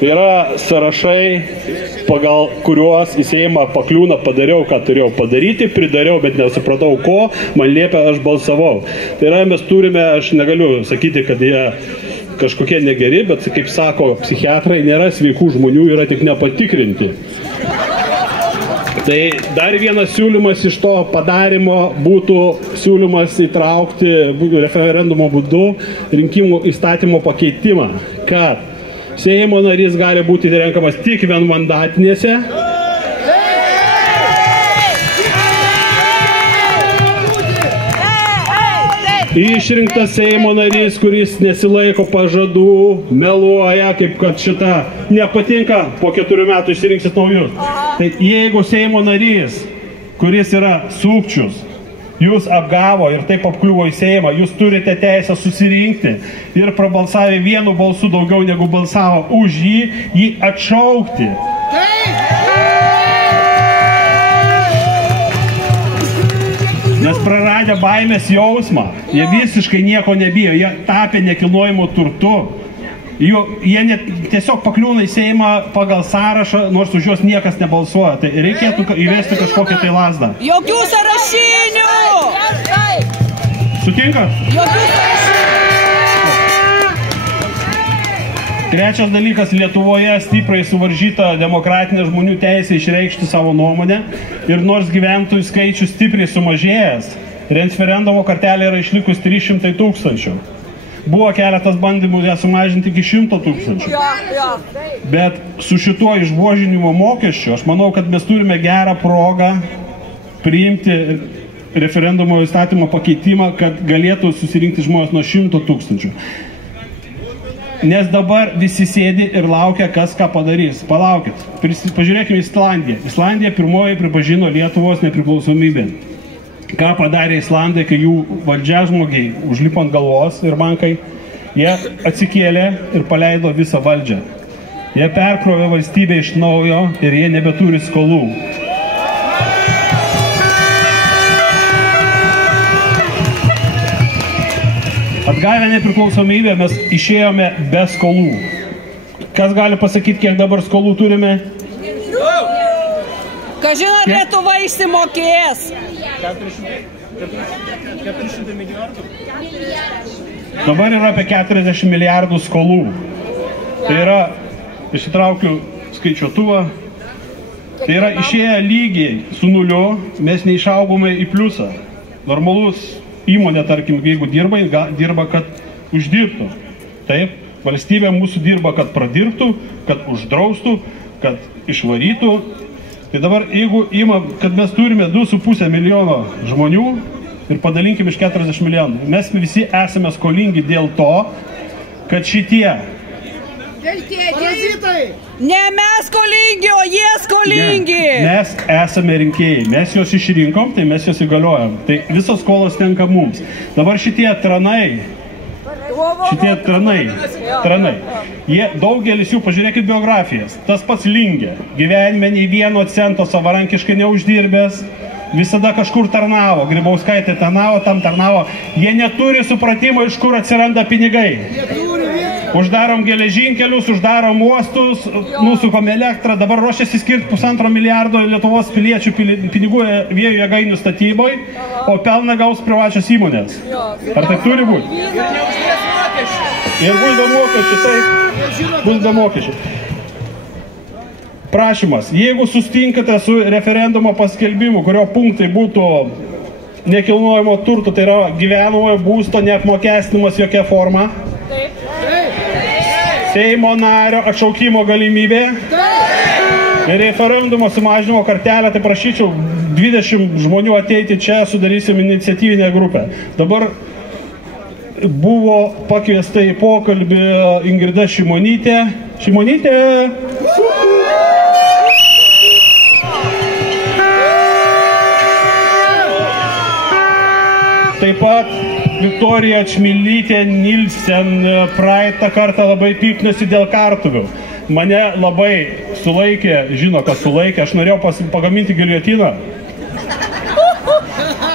Tai yra sąrašai, pagal kuriuos į Seimą pakliūna padariau, ką turėjau padaryti, pridariau, bet nesupratau ko, man liepia, aš balsavau. Tai yra, mes turime, aš negaliu sakyti, kad jie kažkokie negeri, bet, kaip sako psichiatrai, nėra sveikų žmonių, yra tik nepatikrinti. Tai dar vienas siūlymas iš to padarimo būtų siūlymas įtraukti referendumo būdu rinkimų įstatymo pakeitimą, kad Seimo narys gali būti renkamas tik vienmandatinėse. Išrinktas Seimo narys, kuris nesilaiko pažadų, meluoja, kaip kad šita nepatinka, po 4 metų išsirinksit naujus. Tai jeigu Seimo narys, kuris yra sukčius, jūs apgavo ir taip apkliuvo į Seimą, jūs turite teisę susirinkti ir prabalsavę vienu balsu daugiau negu balsavo už jį atšaukti. Nes prarado praradę baimės jausmą. Jie visiškai nieko nebijo, jie tapė nekilnojimo turtu. Jie tiesiog pakliūna į Seimą pagal sąrašą, nors už juos niekas nebalsuoja. Tai reikėtų įvesti kažkokią tai lazdą. Jokių sąrašinių! Sutinkat? Jokių sąrašinių! Trečias dalykas, Lietuvoje stipriai suvaržyta demokratinė žmonių teisė išreikšti savo nuomonę ir nors gyventojų skaičius stipriai sumažėjęs, referendumo kartelė yra išlikus 300 000. Buvo keletas bandymų ją sumažinti iki 100 000. Bet su šituo išbuožinimo mokesčiu, aš manau, kad mes turime gerą progą priimti referendumo įstatymo pakeitimą, kad galėtų susirinkti žmonės nuo 100 000. Nes dabar visi sėdi ir laukia, kas ką padarys. Palaukit, pažiūrėkime Islandiją. Islandija pirmoji pripažino Lietuvos nepriklausomybę. Ką padarė Islandai, kai jų valdžiažmogiai užlipo ant galvos ir bankai, jie atsikėlė ir paleido visą valdžią. Jie perkrovė valstybę iš naujo ir jie nebeturi skolų. Atgavę nepriklausomybę mes išėjome be skolų. Kas gali pasakyti, kiek dabar skolų turime? Kažin ar Lietuva išsimokės? 400 milijardų. Dabar yra apie 40 milijardų skolų. Tai yra, išsitraukiu skaičiuotuvą, tai yra išėję lygiai su nuliu, mes neišaugome į pliusą. Normalus įmonė, tarkim, jeigu dirba, kad uždirbtų. Taip, valstybė mūsų dirba, kad pradirbtų, kad uždraustų, kad išvarytų. Tai dabar, jeigu kad mes turime 2,5 milijono žmonių ir padalinkim iš 40 milijonų, mes visi esame skolingi dėl to, kad šitie... Ne mes skolingi, o jie skolingi! Ne, mes esame rinkėjai, mes juos išrinkom, tai mes juos įgaliojam. Tai visos skolos tenka mums. Dabar šitie tranai, jie daugelis jų, pažiūrėkit biografijas, tas pats Lingė, gyvenime nei 1 cento savarankiškai neuždirbęs, visada kažkur tarnavo, Grybauskaitė tarnavo, jie neturi supratimo, iš kur atsiranda pinigai. Uždarom geležinkelius, uždarom uostus, nusukam elektrą, dabar ruošiasi skirti 1,5 milijardo Lietuvos piliečių pinigų vėjo jėgainių statybai, o pelną gaus privačios įmonės. Ar tai turi būti? Ir bus be mokesčių, taip, bus be mokesčių. Prašymas, jeigu sustinkate su referendumo paskelbimu, kurio punktai būtų nekilnojamo turto, tai yra gyvenamojo būsto neapmokestinimas jokia forma, Seimo nario atšaukimo galimybė ir referendumo sumažinimo kartelę, tai prašyčiau 20 žmonių ateiti čia, sudarysim iniciatyvinę grupę. Dabar buvo pakviesta į pokalbį Ingrida Šimonytė. Šimonytė! Taip pat Viktorija Čmilytė Nilsen praeitą kartą labai pyknėsi dėl kartuvių. Mane labai sulaikė, žino, kas sulaikė, aš norėjau pagaminti giljotiną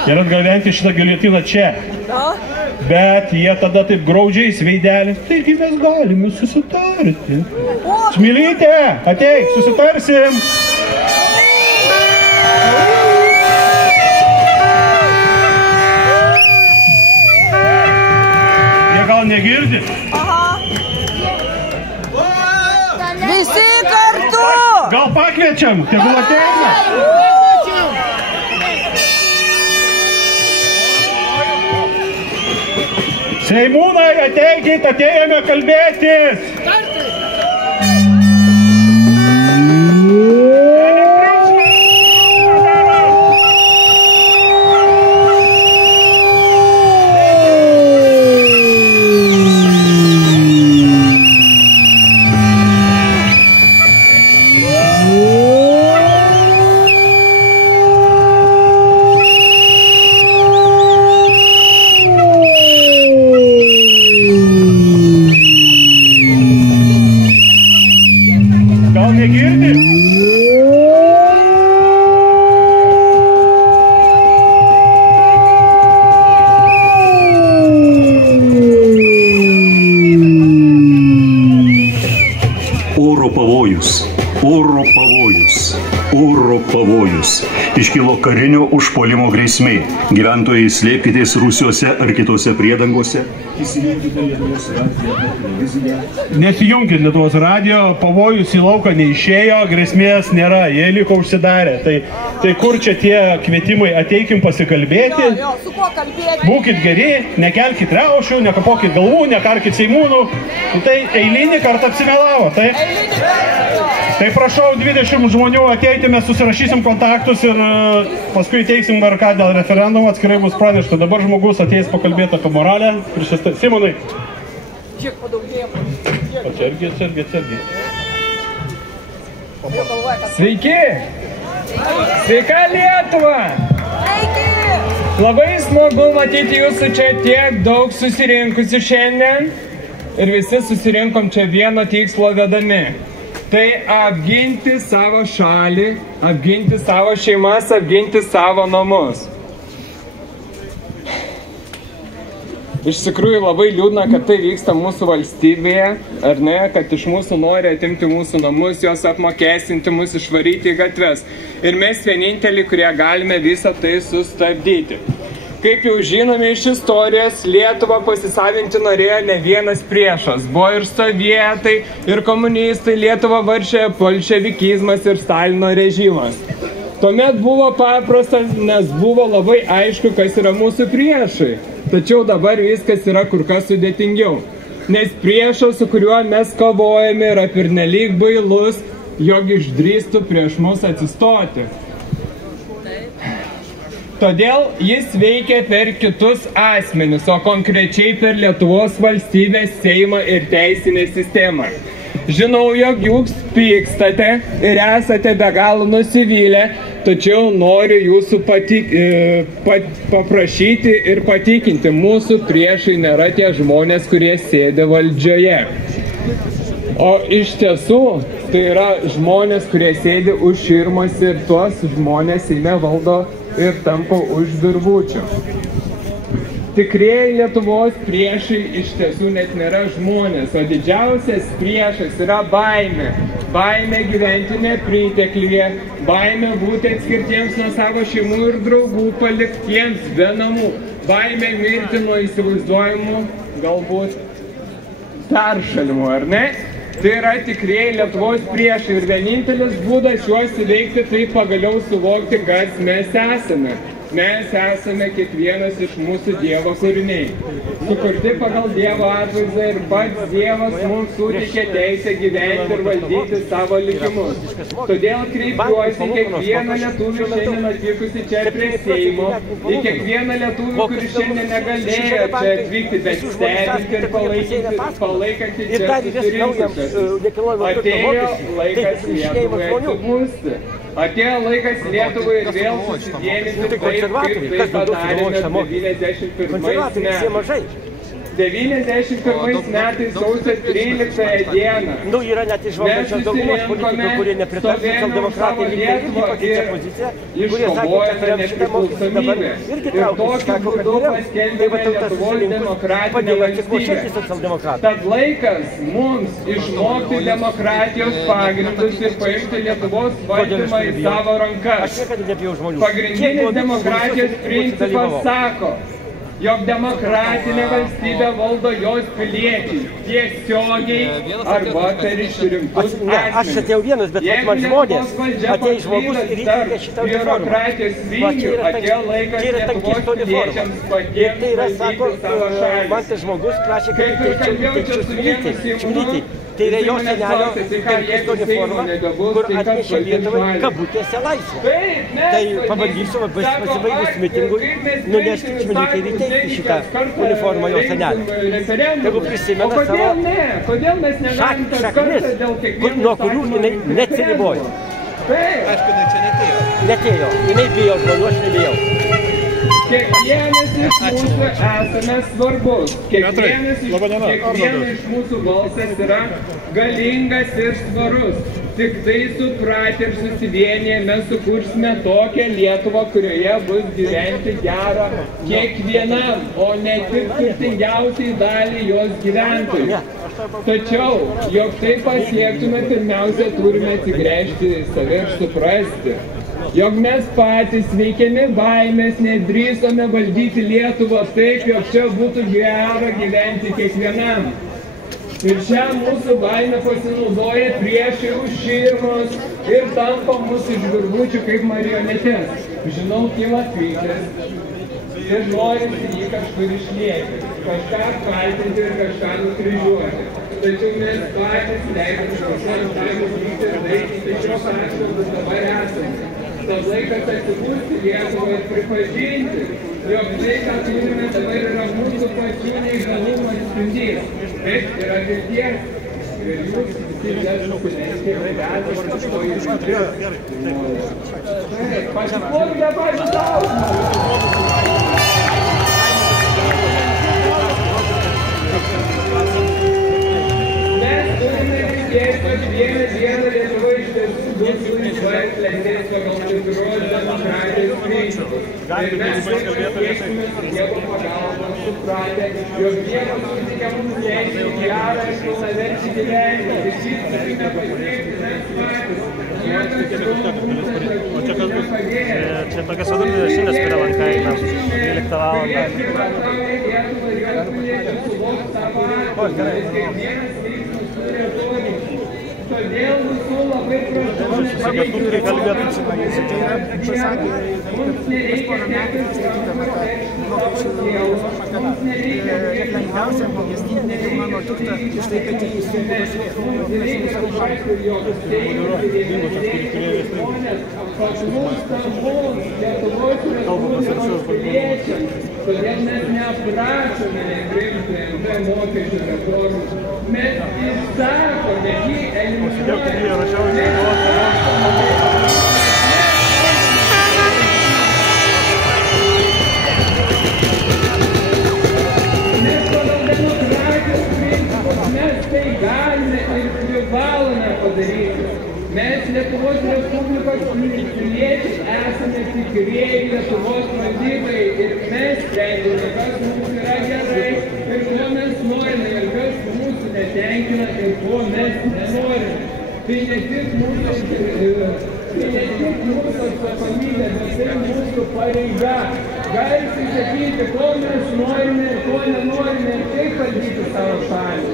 ir atgaventi šitą giljotiną čia. Bet jie tada taip graudžiais veidelės, taigi mes galime susitarti. Čmilytė, ateik, susitarsim. Gal negirdi? Aha. Visi kartu! Gal pakviečiam, tegul ateina? Seimūnai, ateikit, atėjome kalbėtis! pavojus. Oro pavojus. Oro pavojus. Iškilo karinio užpuolimo grėsmė. Gyventojai slėpkitės rūsiuose ar kitose priedangose. Įsijunkite Lietuvos radiją televiziją. Nesijunkit Lietuvos radijo, pavojus į lauką neišėjo, grėsmės nėra, jie liko užsidarę. Tai kur čia tie kvietimai, ateikim pasikalbėti, būkit geri, nekelkit riaušių, nekapokit galvų, nekarkit seimūnų. Tai eilinį kartą apsimelavo. Tai prašau 20 žmonių ateiti, mes susirašysim kontaktus ir paskui teiksim varką dėl referendumo, atskirai bus pranešta. Dabar žmogus ateis pakalbėti apie moralę. Simonai. Atsargiai. Sveiki! Sveika Lietuva! Labai smagu matyti jūsų čia tiek daug susirinkusių šiandien ir visi susirinkom čia vieno tikslo vedami. Tai apginti savo šalį, apginti savo šeimas, apginti savo namus. Iš tikrųjų labai liūdna, kad tai vyksta mūsų valstybėje, ar ne, kad iš mūsų nori atimti mūsų namus, juos apmokestinti, mus išvaryti į gatves. Ir mes vieninteliai, kurie galime visą tai sustabdyti. Kaip jau žinome iš istorijos, Lietuvą pasisavinti norėjo ne vienas priešas. Buvo ir sovietai, ir komunistai, Lietuvą varžė bolševikizmas ir Stalino režimas. Tuomet buvo paprasta, nes buvo labai aišku, kas yra mūsų priešai. Tačiau dabar viskas yra kur kas sudėtingiau. Nes priešas, su kuriuo mes kovojame, yra pernelyg bailus, jog išdrįstų prieš mus atsistoti. Todėl jis veikia per kitus asmenis, o konkrečiai per Lietuvos valstybės, Seimą ir teisinę sistemą. Žinau, jog jūs pykstate ir esate be galo nusivylę, tačiau noriu jūsų paprašyti ir patikinti, mūsų priešai nėra tie žmonės, kurie sėdi valdžioje. O iš tiesų, tai yra žmonės, kurie sėdi už širmos ir tuos žmonės Seime valdo ir tampa už virvučių. Tikrieji Lietuvos priešai iš tiesų net nėra žmonės, o didžiausias priešas yra baimė. Baimė gyventi nepriteklyje, baimė būti atskirtiems nuo savo šeimų ir draugų, paliktiems be namų, baimė mirti nuo įsivaizduojimų, galbūt peršalimų, ar ne? Tai yra tikrieji Lietuvos priešai ir vienintelis būdas juos įveikti, tai pagaliau suvokti, kas mes esame. Mes esame kiekvienas iš mūsų Dievo kūriniai. Sukurti pagal Dievo atvaizdą ir pats Dievas mums suteikė teisę gyventi ir valdyti savo likimus. Todėl kreipiuosi į kiekvieną lietuvį šiandien atvykusi čia prie Seimo, į kiekvieną lietuvį, kuris šiandien negalėjo čia atvykti, bet stebinti ir palaikantį čia susirinkusius. Atėjo laikas Lietuvai atsibusti. Atėjo laikas Lietuvai ir vėl susivienyti taip, kaip tai padarėme 91 metais. 91 metais sausio 13 dieną. Yra net iš valdančios daugumos politikų, kurie nepritartų socialdemokratai Lietuvą ir iškovojame nepriklausomybę. Ir tokiu būdu paskelbėme Lietuvos demokratinę valstybę. Tad laikas mums išmokti demokratijos pagrindus ir paimti Lietuvos valdymą į savo rankas. Pagrindinis demokratijos principas sako, jog demokratinė valstybė valdo jos piliečiai tiesiogiai arba per išrinktus asmenis. Aš atėjau vienas, bet man žmonės, atėjo žmogus ir įvykė šitą uniformą. Atėjo laikas Lietuvos piliečiams patiems valdyti savo šalį. Man tai žmogus prašė, kad čiulyti. Tai yra jo senelio pirkis uniforma, kur atnešė Lietuvai kabutėse laisvę. Tai pabandysiu pasibaigus mitingui nunešti čiulyti ir įteikti šitą uniformą jo senelio. Tegu prisimena savo šaknis, nuo kurių jinai neatsiribojo. Aišku, jinai čia netėjo. Netėjo, jinai bijo žmonių, aš nebijau. Kiekvienas iš mūsų esame svarbus. Kiekvienas iš mūsų balsas yra galingas ir svarus. Tik tai supratę ir susivienyje mes sukursime tokią Lietuvą, kurioje bus gyventi gera kiekvienam, o ne tik turtingiausiai daliai jos gyventojų. Tačiau, jog tai pasiektume, pirmiausia, turime atsigręžti į save ir suprasti, jog mes patys veikiami baimės nedrįsome valdyti Lietuvą taip, jog čia būtų gera gyventi kiekvienam. Ir šią mūsų baimę pasinaudoja priešai už širmos ir tampa mūsų iš virvučių kaip marionetės. Žinau, kyla pyktis ir norisi jį kažkur išlieti, kažką kaltinti ir kažką nukryžiuoti. Tačiau mes patys leidžiame kažkam taimus vykti ir daryti, tačiau paaiškinus dabar esame. Tad laikas atsibusti Lietuvą ir pripažinti, jog tai, ką turime dabar, yra mūsų pačių neįgalumo atspindys. Taip yra vilties. Ir jūs visi nesusilenkite gyvenimą iš to iškritis. Pasiplokite patys sau! Mes turime tikėti, kad vieną dieną Lietuva iš tiesų bus laisva ir klestės pagal tikros demokratijos principus. Ir mes taip pasiekime su Dievo pagalba, supratę, jog Dievas suteikia mums teisę į gerą ir pilnaverčią gyvenimą. Ir šis turime pasiekti mes patys. Niekas to mums nepadėjo. Čia tokias vadovybės žinias prie lankai, 12 valandą. Todėl visų labai prašau, mums nereikia lengviausia apmokestinti nekilnojamą turtą už tai, kad jį Todėl mes neprašome nepriimti MT mokesčių reformų. Mes įsakome jį eliminuoti. Mes pagal demokratijos principus mes tai galime ir privalome padaryti. Mes Lietuvos Respublikos piliečiai esame tikrieji Lietuvos valdytojai ir mes sprendžiame, kas mums yra gerai ir ko mes norime ir kas mūsų netenkina ir ko mes nenorime. Tai ne tik mūsų atsakomybė, bet tai mūsų pareiga. Galite sakyti, ko mes norime ir ko nenorime ir kaip valdyti savo šalį.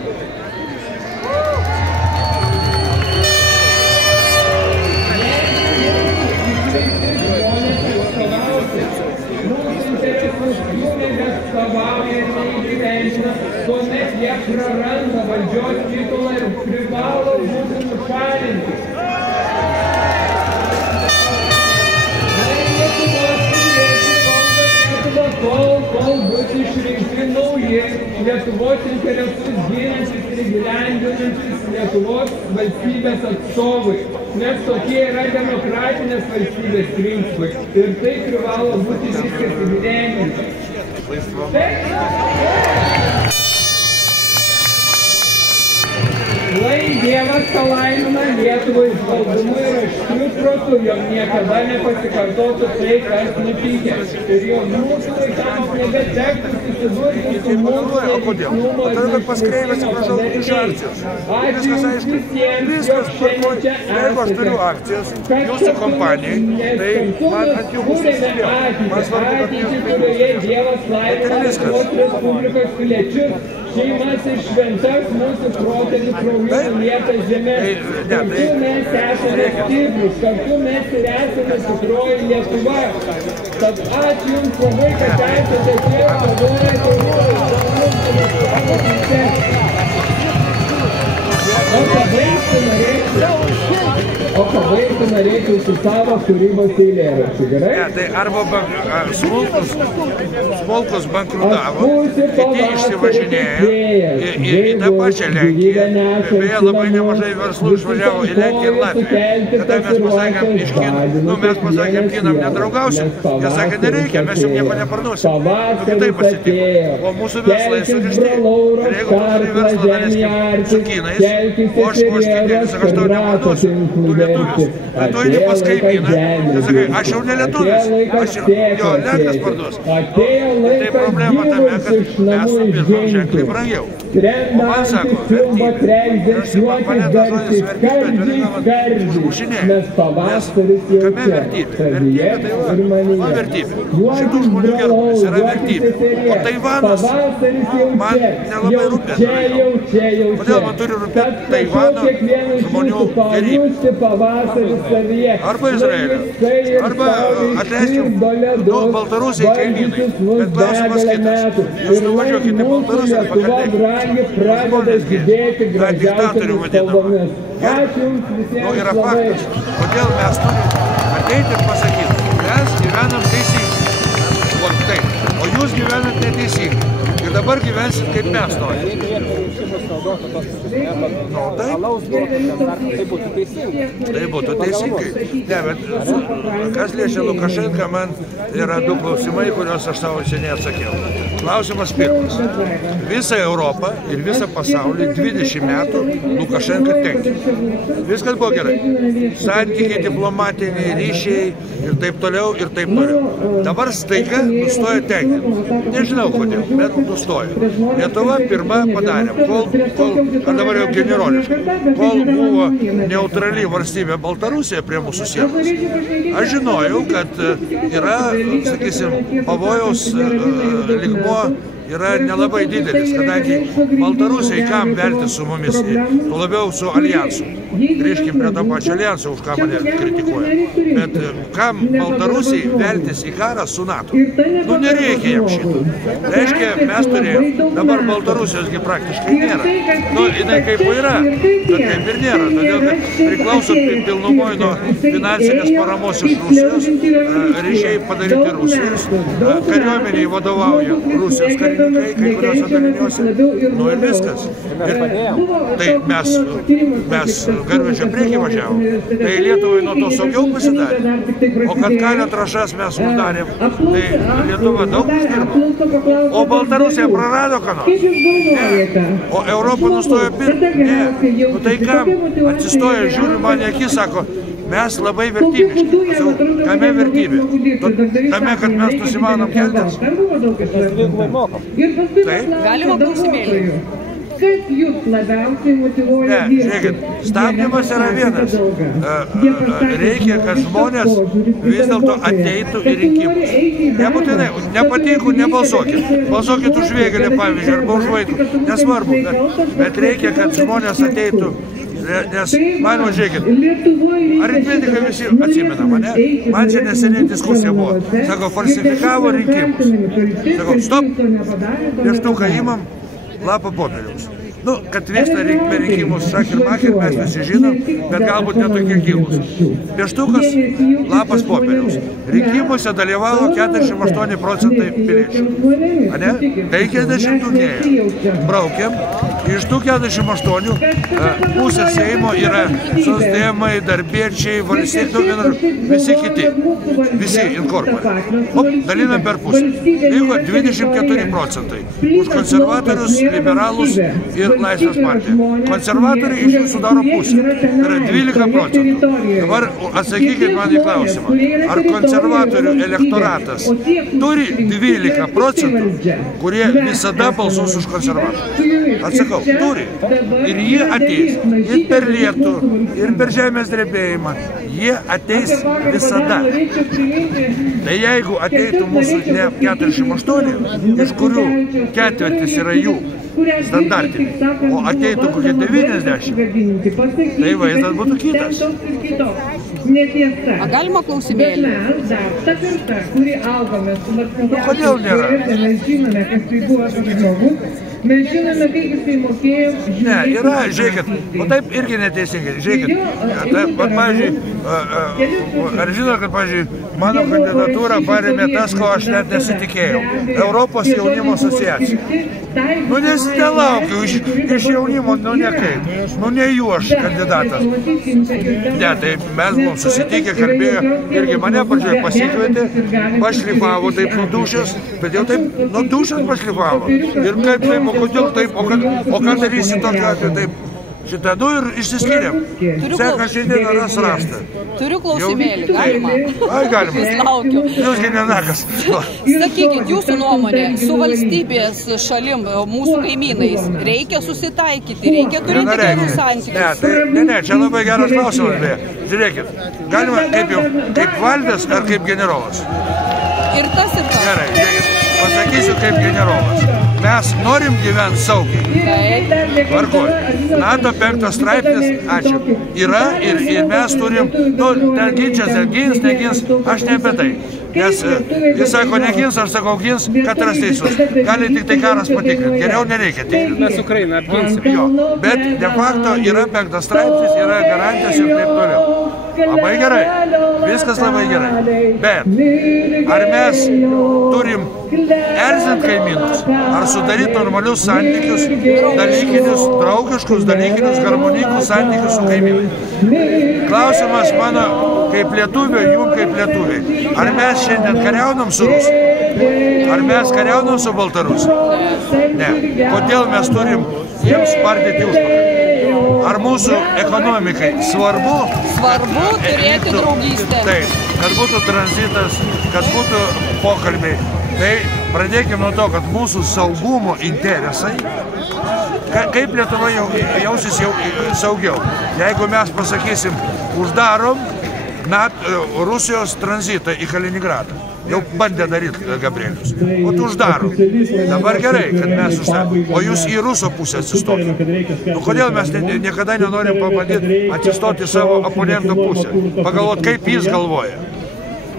Tuomet jie praranda valdžios titulą ir privalo būti nušalinti. Kol bus išrinkti nauji Lietuvos interesus ginantis ir įgyvendinantis Lietuvos valstybės atstovai, nes tokie yra demokratinės valstybės principai ir tai privalo būti viskas įgyvendinta. Lai Dievas palaimina Lietuvą išvaldumu ir aštriu protu, jog niekada nepasikartotų tai, kas nutikė. Ir jog mūsų vaikams nebetektų susidurti su mūsų neveiksnumo ir neišlaikimo padariniais. Ačiū jums visiems, jog šiandien čia esate. Kad kūrėme ateitį, kurioje Dievas laimina Lietuvos Respublikos piliečius, šeimas ir šventas mūsų protėvių krauju lietas žemės. Kartu mes esame stiprūs, kartu mes ir esame tikroji Lietuva. Tad ačiū jums labai, kad esate čia, kovojate už savo teises. O pabaigti norėčiau su savo kūrybos eilėraščiu, gerai? Ne, tai arba smulkus bankrutavo, kiti išsivažinėjo į tą pačią Lenkiją. Beje, labai nemažai verslų išvažiavo į Lenkiją ir Latviją. Tada mes pasakėm iš Kinų, mes pasakėm Kinam nedraugausim, jie sakė nereikia, mes jums nieko neparduosim. Kitaip pasitiko. O mūsų verslai surišti. Ir jeigu mūsų verslą daleiskim su Kinais, o aš Kinais, aš tau neparduosiu. Lietuvis. Tai tu eini pas kaimyną, tai sakai, aš jau ne lietuvis, aš jau Lenkas parduos. Tai problema tame, kad mes nupirkom ženkliai brangiau. O man sako, vertybė. Ir aš tik man palėta žodis vertybė, turi man užmušinėti. Nes kame vertybė? Vertybė tai va vertybė. Šitų žmonių gerumas yra vertybė. O Taivanas man nelabai rūpėtų. Kodėl man turi rūpėti Taivano žmonių gerybė? Arba Izraelio, arba atleiskim, Baltarusiai kaimynai. Bet klausimas kitas. Jūs nuvažiuokite į Baltarusiją ir pakalbėkite. Žmonės ką diktatorių vadinama. Yra faktas. Kodėl mes turime ateiti ir pasakyti, mes gyvenam teisingai. O jūs gyvenat neteisingai. Ir dabar gyvensit kaip mes norime. Tai būtų teisingai. Ne, bet kas liečia Lukašenką, man yra du klausimai, kuriuos aš savo seniai atsakiau. Klausimas pirmas. Visą Europą ir visą pasaulį 20 metų Lukašenka tenkė. Viskas buvo gerai. Santykiai, diplomatiniai, ryšiai ir taip toliau, ir taip toliau. Dabar staiga nustoja tenkinti. Nežinau kodėl, bet nustoja. Lietuva pirma padarė, kol dabar jau generoliškai, kol buvo neutrali valstybė Baltarusija prie mūsų sienos. Aš žinojau, kad yra, sakysim, pavojaus lygmuo yra nelabai didelis, kadangi Baltarusijai kam velti su mumis, tuo labiau su alijansu. Grįžkim prie to pačio alijanso, už ką mane kritikuoja. Bet kam Baltarusijai veltis į karą su NATO? Nu, nereikia jam šito. Reiškia, mes turėjom, dabar Baltarusijosgi praktiškai nėra. Nu, jinai kaip yra, bet kaip ir nėra. Todėl, kad priklauso pilnumoj nuo finansinės paramos iš Rusijos, ryšiai padaryti Rusijos, kariuomeniai vadovauja Rusijos karininkai, kai kuriuose daliniuose, nu ir viskas. Tai mes garvežio priekį važiavom, tai Lietuvai nuo to saugiau pasidarė. O kad kalio trąšas mes uždarėm, tai Lietuva daug uždirbo. O Baltarusija prarado ką nors? Ne. O Europą nustojo pirkti? Ne. Nu tai kam? Atsistoja, žiūri man į akis, sako, mes labai vertybiški. Kame vertybė? Tame, kad mes nusimanom kelnes? Taip? Galima klausimėlį. Kas jūs labiausiai motyvuoja dirbti? Ne, žiūrėkit, stabdymas yra vienas. Reikia, kad žmonės vis dėlto ateitų į rinkimus. Nebūtinai, nepatinku, nebalsuokit. Balsuokit už Vėgėlę, pavyzdžiui, arba už Vaitkų. Nesvarbu, bet reikia, kad žmonės ateitų. Nes, man žiūrėkit, aritmetika visi atsimena mane, man čia neseniai diskusija buvo. Sako, falsifikavo rinkimus. Sako, stop, pieštuką imam, lapą popieriaus. Nu, kad vyksta rinkimus šak ir makir, mes visi žinom, bet galbūt netokie gilūs. Pieštukas, lapas popieriaus. Rinkimuose dalyvavo 48% piliečių. Ane? 50 dūnėjo. Braukiam. Iš tų 48 pusė Seimo yra socdemai, darbiečiai, valstiečiai, visi kiti. Visi inkorporai. Dalinam per pusę. Liko 24%. Už konservatorius, liberalus ir Laisvės partiją. Konservatoriai iš jų sudaro pusę. Tai yra 12%. Dabar atsakykit man į klausimą. Ar konservatorių elektoratas turi 12%, kurie visada balsuos už konservatorius? Atsakau, turi. Ir jie ateis. Ir per lietų, ir per žemės drebėjimą. Jie ateis visada. Tai jeigu ateitų mūsų ne 48, iš kurių ketvirtis yra jų standartiniai, o ateitų kokie 90, tai vaizdas būtų kitas. A galima klausimėlį? Nu, kodėl nėra? Mes žinome, kaip jisai mokėjo. Ne, yra, žiūrėkit, o taip irgi neteisingai, žiūrėkit. Taip, pavyzdžiui, ar žinot, kad, pavyzdžiui, mano kandidatūrą parėmė tas, ko aš net nesitikėjau. Europos jaunimo asociacija. Nu, nes nelaukiu iš jaunimo, nu, nekaip. Nu, ne jų aš kandidatas. Ne, tai mes buvom susitikę, kalbėjo, irgi mane pradžioje pasikvietė, pašlifavo taip nuo dušės, bet jau taip nuo dušės pašlifavo. Ir kaip taip, o kodėl taip, o ką darysi tokiu atveju taip? Šitą du ir išsiskyrėm. Seka šiandieną ras rastą. Turiu klausimėlį, galima? Ai, galima. Vis laukiu. Jūsgi nenakas. Sakykit, jūsų nuomonė, su valstybės šalim, mūsų kaimynais, reikia susitaikyti, reikia turėti gerus santykius? Ne, čia labai geras klausimas, beje. Žiūrėkit, galima kaip valdas ar kaip generolas? Ir tas. Gerai, žiūrėkit, pasakysiu kaip generolas. Mes norim gyventi saugiai. Varkoj. NATO 5 straipsnis, ačiū, yra ir mes turim, ten ginčias, gins, negins, aš ne apie tai. Nes jis sako negins, aš sakau gins, Kataras teisus. Gali tik tai karas patikrinti, geriau nereikia tikrinti. Mes Ukrainą apginsim. Jo, bet de facto yra 5 straipsnis, yra garantijos ir taip toliau. Labai gerai, viskas labai gerai. Bet ar mes turim erzinti kaimynus, ar sudaryti normalius santykius, dalykinius, draugiškus, dalykinius, harmoningus santykius su kaimynai? Klausimas mano kaip lietuvio, jum kaip lietuviai. Ar mes šiandien kariaunam su Rusija? Ar mes kariaunam su Baltarusija? Ne. Kodėl mes turim jiems spardyti užpakalį? Ar mūsų ekonomikai svarbu? Svarbu turėti draugystę. Taip, kad būtų tranzitas, kad būtų pokalbiai. Tai pradėkime nuo to, kad mūsų saugumo interesai, kaip Lietuva jausis saugiau. Jeigu mes pasakysim, uždarom Rusijos tranzitą į Kaliningradą. Jau bandė daryti Gabrielius. O tu uždarom. Dabar gerai, kad mes uždarom. O jūs į Ruso pusę atsistokit. Kodėl mes niekada nenorim pabandyti atsistoti savo oponento pusę? Pagalvot, kaip jis galvoja.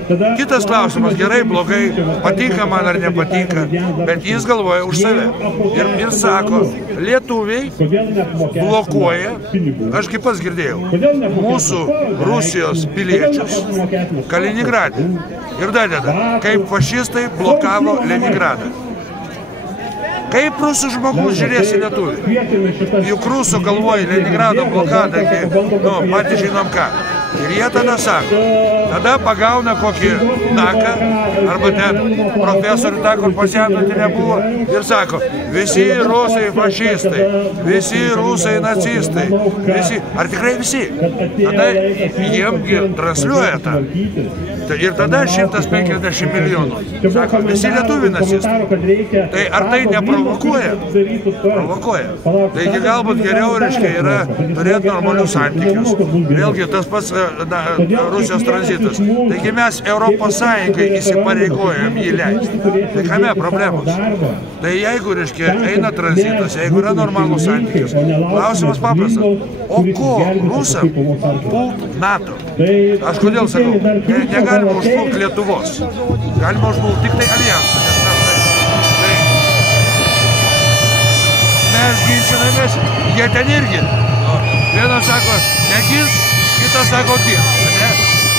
Kitas klausimas, gerai, blogai, patinka man ar nepatinka, bet jis galvoja už save. Ir sako, lietuviai blokuoja, aš kaip pats girdėjau, mūsų Rusijos piliečius Kaliningrade. Ir dadeda, kaip fašistai blokavo Leningradą. Kaip rusų žmogus žiūrės į lietuvį? Juk rusų galvoja Leningrado blokadą, patys žinom ką. Ir jie tada sako, tada pagauna kokį naką, arba ten profesorių tą, kur pasienantį nebuvo, ir sako, visi rusai fašistai, visi rusai nacistai, visi, ar tikrai visi? Tada jiemgi transliuoja tą. Ir tada 150 milijonų. Sako, visi lietuviai nacistai. Tai ar tai neprovokuoja? Provokuoja. Taigi galbūt geriau, reiškia, yra turėti normalius santykius. Vėlgi tas pats Rusijos tranzitas. Taigi mes Europos Sąjungai įsipareigojom jį leisti. Tai kame problemos? Tai jeigu, reiškia, eina tranzitas, jeigu yra normalus santykis, klausimas paprastas. O ko rusam pult NATO? Aš kodėl sakau? Negalima užpult Lietuvos. Galima užpult tik tai alijansą. Mes ginčinamės, jie ten irgi. Vienas sako, negins, kitas sako, gins.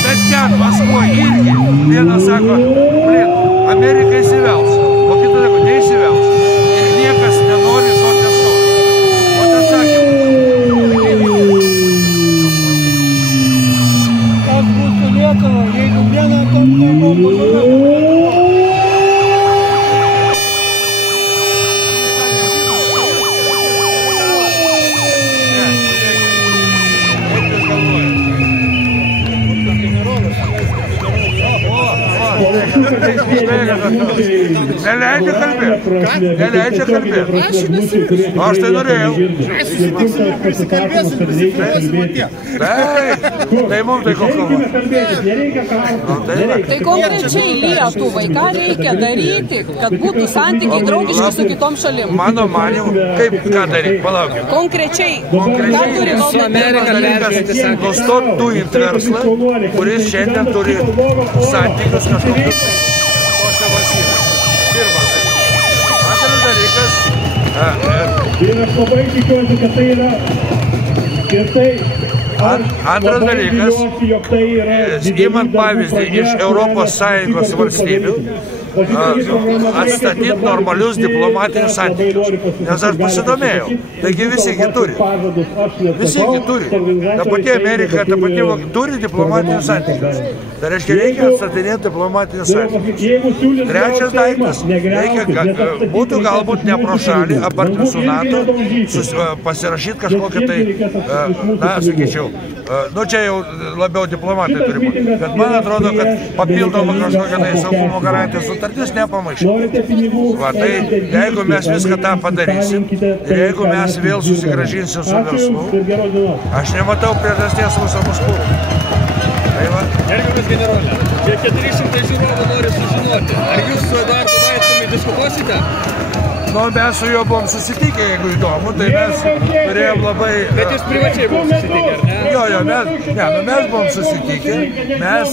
Bet ten Maskvoje irgi. Vienas sako, Amerika įsivels, o kitas sako, neįsivels. Ir niekas nenori to testuoti. O atsakymas. Kas būtų Lietuva, jeigu vieną atominę bombą Neleidžia kalbėti. Neleidžia kalbėti. Aš tai norėjau. Tai mums tai ko kalba. Tai konkrečiai Lietuvai, ką reikia daryti, kad būtų santykiai draugiški su kitom šalim? Mano manimu, kaip ką daryti, palaukit. Konkrečiai, ką turi valdyti? Nustot dujint verslą, kuris šiandien turi santykius kažkokius tose valstybės. Pirmas dalykas. Antras dalykas. Ir aš labai tikiuosi, kad tai yra ir tai. Antras dalykas, imant pavyzdį iš Europos Sąjungos valstybių, atstatyti normalius diplomatinius santykius. Nes aš pasidomėjau, taigi visi turi. Visi turi. Ta pati Amerika, ta pati turi diplomatinius santykius. Tai reiškia, reikia atstatinėti diplomatinius santykius. Trečias daiktas, būtų galbūt ne pro šalį, apart visų NATO, pasirašyti kažkokią tai, na, sakyčiau, nu čia jau labiau diplomatai turi būti. Bet man atrodo, kad papildoma kažkokia tai saugumo garantijos sutartis nepamaišo. Va, tai jeigu mes viską tą padarysim ir jeigu mes vėl susigrąžinsim su verslu, aš nematau priežasties rusą mus pulti. Tai va. Gerbiamas generolė, čia 400 žiūrovų nori sužinoti. Ar jūs su Eduardu Vaitkumi diskutuosite? Nu, mes su juo buvom susitikę, jeigu įdomu, tai mes turėjom labai... Bet jūs privačiai buvom susitikę, ar ne? Jo, mes buvom susitikę, mes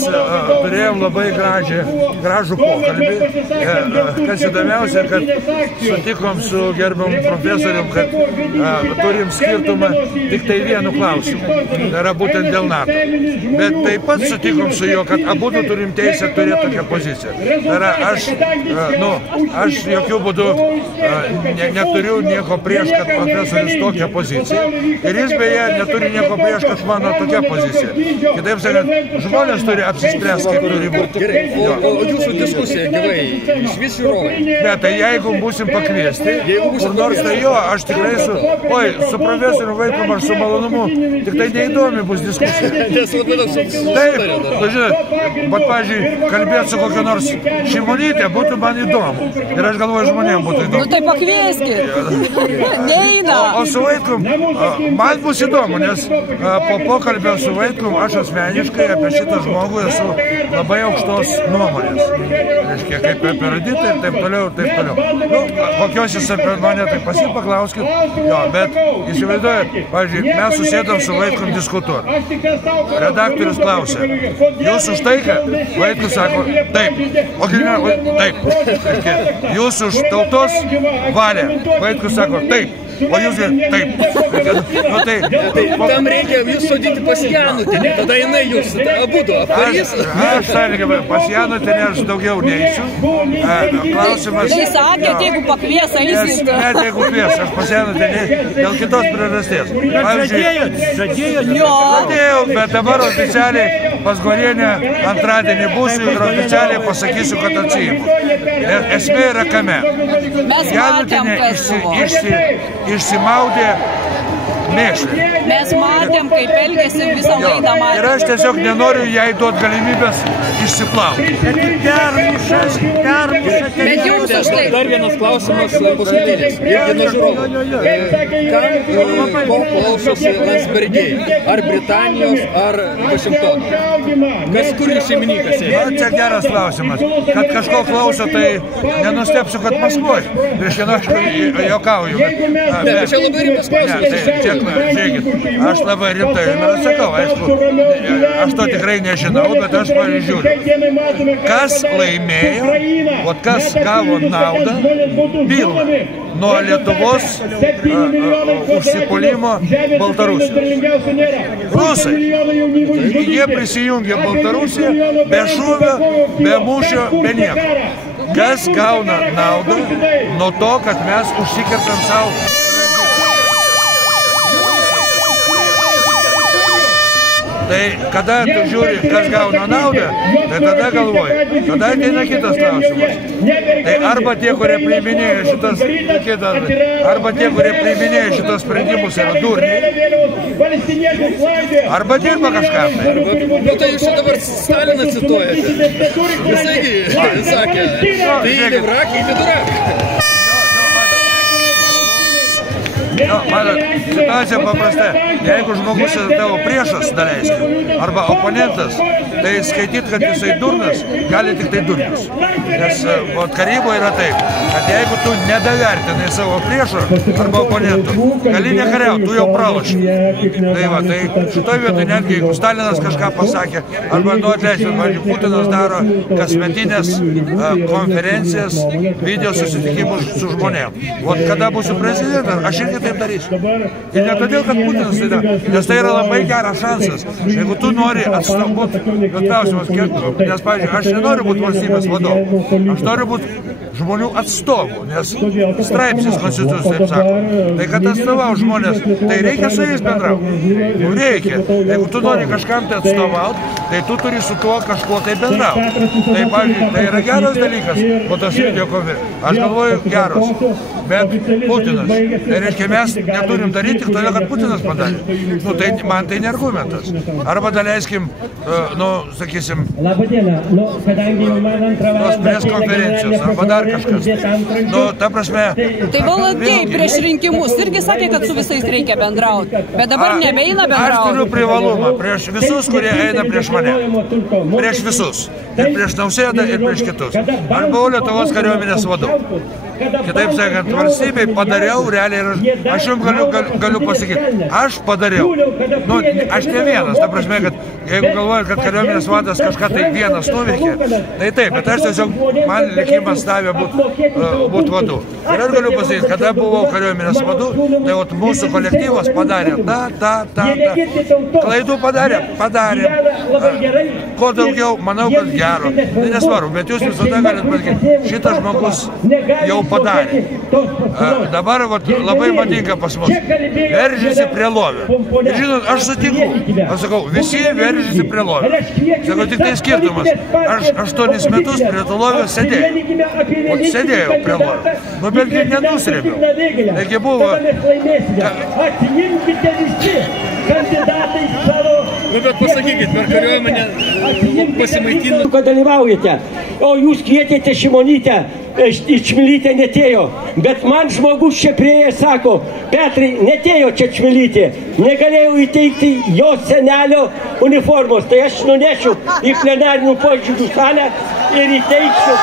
turėjom labai gražų pokalbį. Kas įdomiausia, kad sutikom su gerbiamu profesorium, kad turim skirtumą tik tai vienu klausimu. Tai yra būtent dėl NATO. Bet taip pat sutikom su juo, kad abudu turim teisę turėti tokią poziciją. Tai yra, aš jokių būdų neturiu nieko prieš, kad profesorius tokią poziciją. Ir jis beje neturi nieko prieš, kad mano tokia pozicija. Kitaip sakant, žmonės turi apsispręsti, kaip turi būti. Gerai, o jūsų diskusija, gyvai, iš vis žiūrovai? Ne, tai jeigu būsim pakviesti, kur nors tai jo, aš tikrai su profesoriu Vaitkumi aš su malonumu, tik tai neįdomi bus diskusija. Taip, žinot, bet, pavyzdžiui, kalbėti su kokia nors Šimonytė būtų man įdomu. Ir aš galvoju, žmonėms būtų įdomu. Nu tai pakvieskit. Neina. O su Vaitkum, man bus įdomu, nes po pokalbio su Vaitkum aš asmeniškai apie šitą žmogų esu labai aukštos nuomonės. Reiškia, kaip apie Raditą ir taip toliau, ir taip toliau. Nu, kokios jis apie mane, tai pasipaklauskit. Jo, bet įsivaizduojat, pavyzdžiui, mes susėdom su Vaitkum diskutuoti. Redaktorius klausė, jūs už taiką? Vaitkus sako, taip. O taip. Jūs už tautos valią. Vaitkus sako, taip. O jūs taip. Tam reikia jūs sodyti pas Janutinį, tada jinai jūs abudu aptarys. Aš sąlygai pas Janutinį aš daugiau neįsiu. Klausimas... Tai sakėt, jeigu pakvies, eisit. Net jeigu kvies, aš pas Janutinį dėl kitos priežasties. Žadėjau, bet dabar oficialiai pas Gorienę antradienį būsiu ir oficialiai pasakysiu, kad atsiimu. Esmė yra kame. Janutinė išsimaudė mėšlį. Mes matėm, kaip elgėsi visą laidą matėm. Ir aš tiesiog nenoriu jai duoti galimybės išsiplauti. Bet jums už tai. Dar vienas klausimas paskutinis. Irgi nuo žiūrovų. Kam klausosi Landsbergiai? Ar Britanijos, ar Vašingtono? Kas kur jų šeimininkas? Čia geras klausimas. Kad kažko klauso, tai nenustepsiu, kad Maskvoje. Prieš vieną aš juokauju. Ne, čia labai rimtas klausimas. Žiūrėkit, aš labai rimtai jums atsakau, aišku, aš to tikrai nežinau, bet aš pažiūriu. Kas laimėjo, o kas gavo naudą pilną nuo Lietuvos užsipuolimo Baltarusijos? Rusai. Jie prisijungė Baltarusiją be šūvio, be mūšio, be nieko. Kas gauna naudą nuo to, kad mes užsikertam savo? Tai kada tu žiūri, kas gauna naudą, tai tada galvoji. Tada ateina kitas klausimas. Tai arba tie, kurie priiminėjo šitos sprendimus yra durniai, arba dirba kažką. Nu tai jūs čia dabar Staliną cituojate. Jisaigi sakė, tai įdė vrak, įdė durak. Matot, situacija paprasta. Jeigu žmogus yra tavo priešas, daleiskim, arba oponentas, tai skaityt, kad jisai durnas, gali tik tai durnius. Nes karyboje yra taip, kad jeigu tu nedavertinai savo priešo arba oponentų, gali nekariauti, tu jau pralaši. Tai va, tai šitoj vietoj netgi, jeigu Stalinas kažką pasakė, arba atleiskit, pavyzdžiui, Putinas daro kasmetinės konferencijas, video susitikimus su žmonėm. O kada būsiu prezidentas, aš irgi tai taip darysiu. Ir ne todėl, kad Putinas tai daro, nes tai yra labai geras šansas. Jeigu tu nori atstovauti, bet klausimas, nes, pavyzdžiui, aš nenoriu būti valstybės vadovu, aš noriu būti žmonių atstovų, nes straipsnis konstitucijos taip sako. Tai kad atstovau žmonės, tai reikia su jais bendrauti. Reikia. Jeigu tu nori kažkam tai atstovauti, tai tu turi su tuo kažkuo tai bendrauti. Tai, pavyzdžiui, tai yra geras dalykas, po tos video konferencijos. Aš galvoju, geros. Bet Putinas. Tai reiškia, mes neturim daryti tik todėl, kad Putinas padarė. Nu, tai man tai ne argumentas. Arba daleiskim, nu, sakysim, tos pres konferencijos, arba dar kažkas. Nu, ta prasme... Tai valandėjai prieš rinkimus irgi sakė, kad su visais reikia bendrauti. Bet dabar nebeina bendrauti. Aš turiu privalumą prieš visus, kurie eina prieš mane. Prieš visus. Ir prieš Nausėdą, ir prieš kitus. Aš buvau Lietuvos kariuomenės vadovas. Kitaip sakant, valstybei padariau, realiai, aš jums galiu pasakyti, aš padariau. Nu, aš ne vienas, ta prasme, kad jeigu galvojat, kad kariuomenės vadas kažką tai vienas nuveikė, tai taip, bet aš tiesiog, man likimas davė būt vadu. Ir aš galiu pasakyti, kada buvau kariuomenės vadu, tai mūsų kolektyvas padarė klaidų padarė. Ko daugiau, manau, kad gero. Tai nesvaru, bet jūs visada galit pasakyti, šitas žmogus jau padarė. Dabar labai madinga pas mus. Veržiasi prie lovio. Ir žinot, aš sutinku. Aš sakau, visi veržiasi prie lovio. Sakau, tik tai skirtumas. Aš 8 metus prie to lovio sėdėjau. O sėdėjau prie lovio. Nu, betgi nenusrėmiau. Taigi buvo... Atjimkite visi kandidatai savo... Nu, bet pasakykit, per kariuomenę pasimaitinant... Kad dalyvaujate, o jūs kvietėte Šimonytę, Čmilytė netėjo, bet man žmogus čia prieė sako, Petrai, netėjo čia Čmilytė, negalėjau įteikti jo senelio uniformos, tai aš nunešiu į plenarinių posėdžių salę ir įteiksiu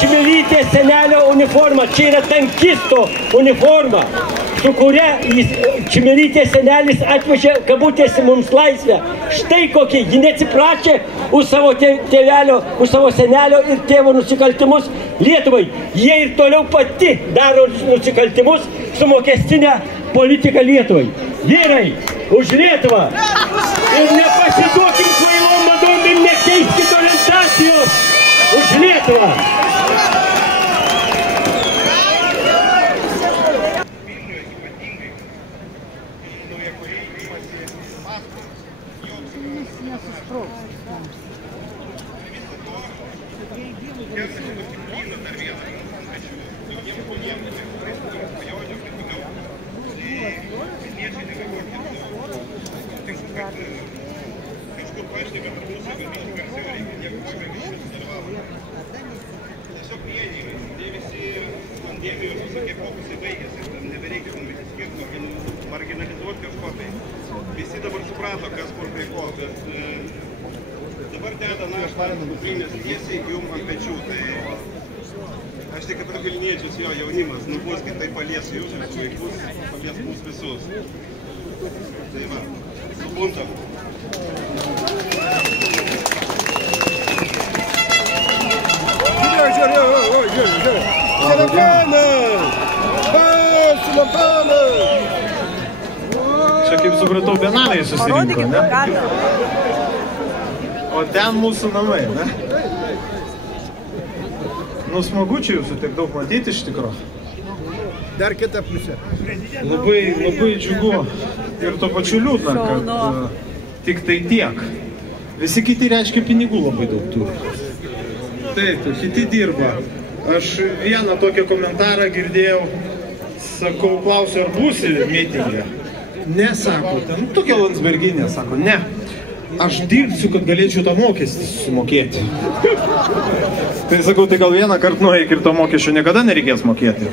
Čmilytės senelio uniformą, čia yra tankisto uniforma, su kuria Čmilytės senelis atvežė kabutėsi mums laisvę. Štai kokie, ji neatsiprašė už savo tėvelio, už savo senelio ir tėvo nusikaltimus Lietuvai. Jie ir toliau pati daro nusikaltimus su mokestinė politika Lietuvai. Vyrai, už Lietuvą! Ir nepasiduokim kvailom madom ir nekeiskit orientacijos! Už Lietuvą! Marginalizuoti kažko tai. Visi dabar suprato, kas kur prie ko, bet dabar deda naštą kuprinės tiesiai jums į pečių. Tai aš tik apie Vilniečius, jo jaunimas, bus, kai tai palies jūs, jūsų vaikus, palies mus visus. Tai va, subuntam. Čia, kaip supratau, benamiai susirinko, ne? O ten mūsų namai, ne? Nu, smagu čia jūsų tiek daug matyti iš tikro. Dar kitą pusę. Labai džiugu ir to pačiu liūdna, kad tik tai tiek. Visi kiti reiškia pinigų labai daug turi. Taip, kiti dirba. Aš vieną tokią komentarą girdėjau, sakau, klausiu, ar būsi mitingė? Ne, sako, ten tokia Landsberginė, sako, ne. Aš dirbsiu, kad galėčiau tą mokestį sumokėti. Tai sakau, tai gal vieną kartą nueik ir to mokesčio niekada nereikės mokėti.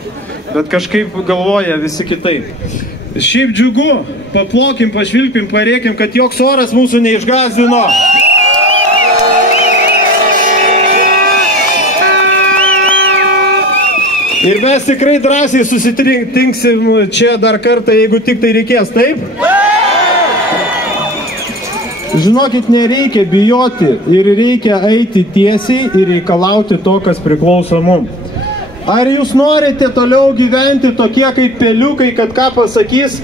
Bet kažkaip galvoja visi kitaip. Šiaip džiugu, paplokim, pašvilpim, parėkim, kad joks oras mūsų neišgąsdino. Ir mes tikrai drąsiai susitinksim čia dar kartą, jeigu tik tai reikės, taip? Žinokit, nereikia bijoti ir reikia eiti tiesiai ir reikalauti to, kas priklauso mums. Ar jūs norite toliau gyventi tokie kaip peliukai, kad ką pasakys,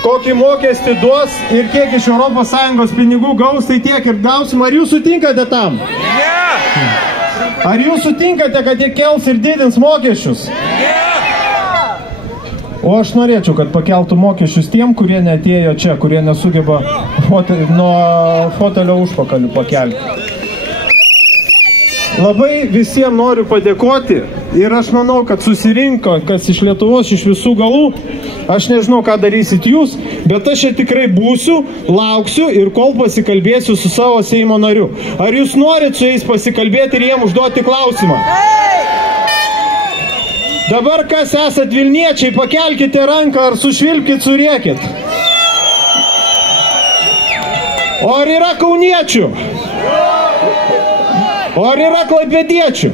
kokį mokestį duos ir kiek iš ES pinigų gaus, tai tiek ir gausim. Ar jūs sutinkate tam? Ne! Ar jūs sutinkate, kad jie kels ir didins mokesčius? Ne! O aš norėčiau, kad pakeltų mokesčius tiem, kurie neatėjo čia, kurie nesugeba nuo fotelio užpakalių pakelti. Labai visiems noriu padėkoti ir aš manau, kad susirinko, kas iš Lietuvos, iš visų galų. Aš nežinau, ką darysit jūs, bet aš čia tikrai būsiu, lauksiu ir kol pasikalbėsiu su savo Seimo nariu. Ar jūs norit su jais pasikalbėti ir jiem užduoti klausimą? Dabar, kas esat Vilniečiai, pakelkite ranką ar sušvilpkit, surėkit. O ar yra kauniečių? O ar yra klaipėdiečių?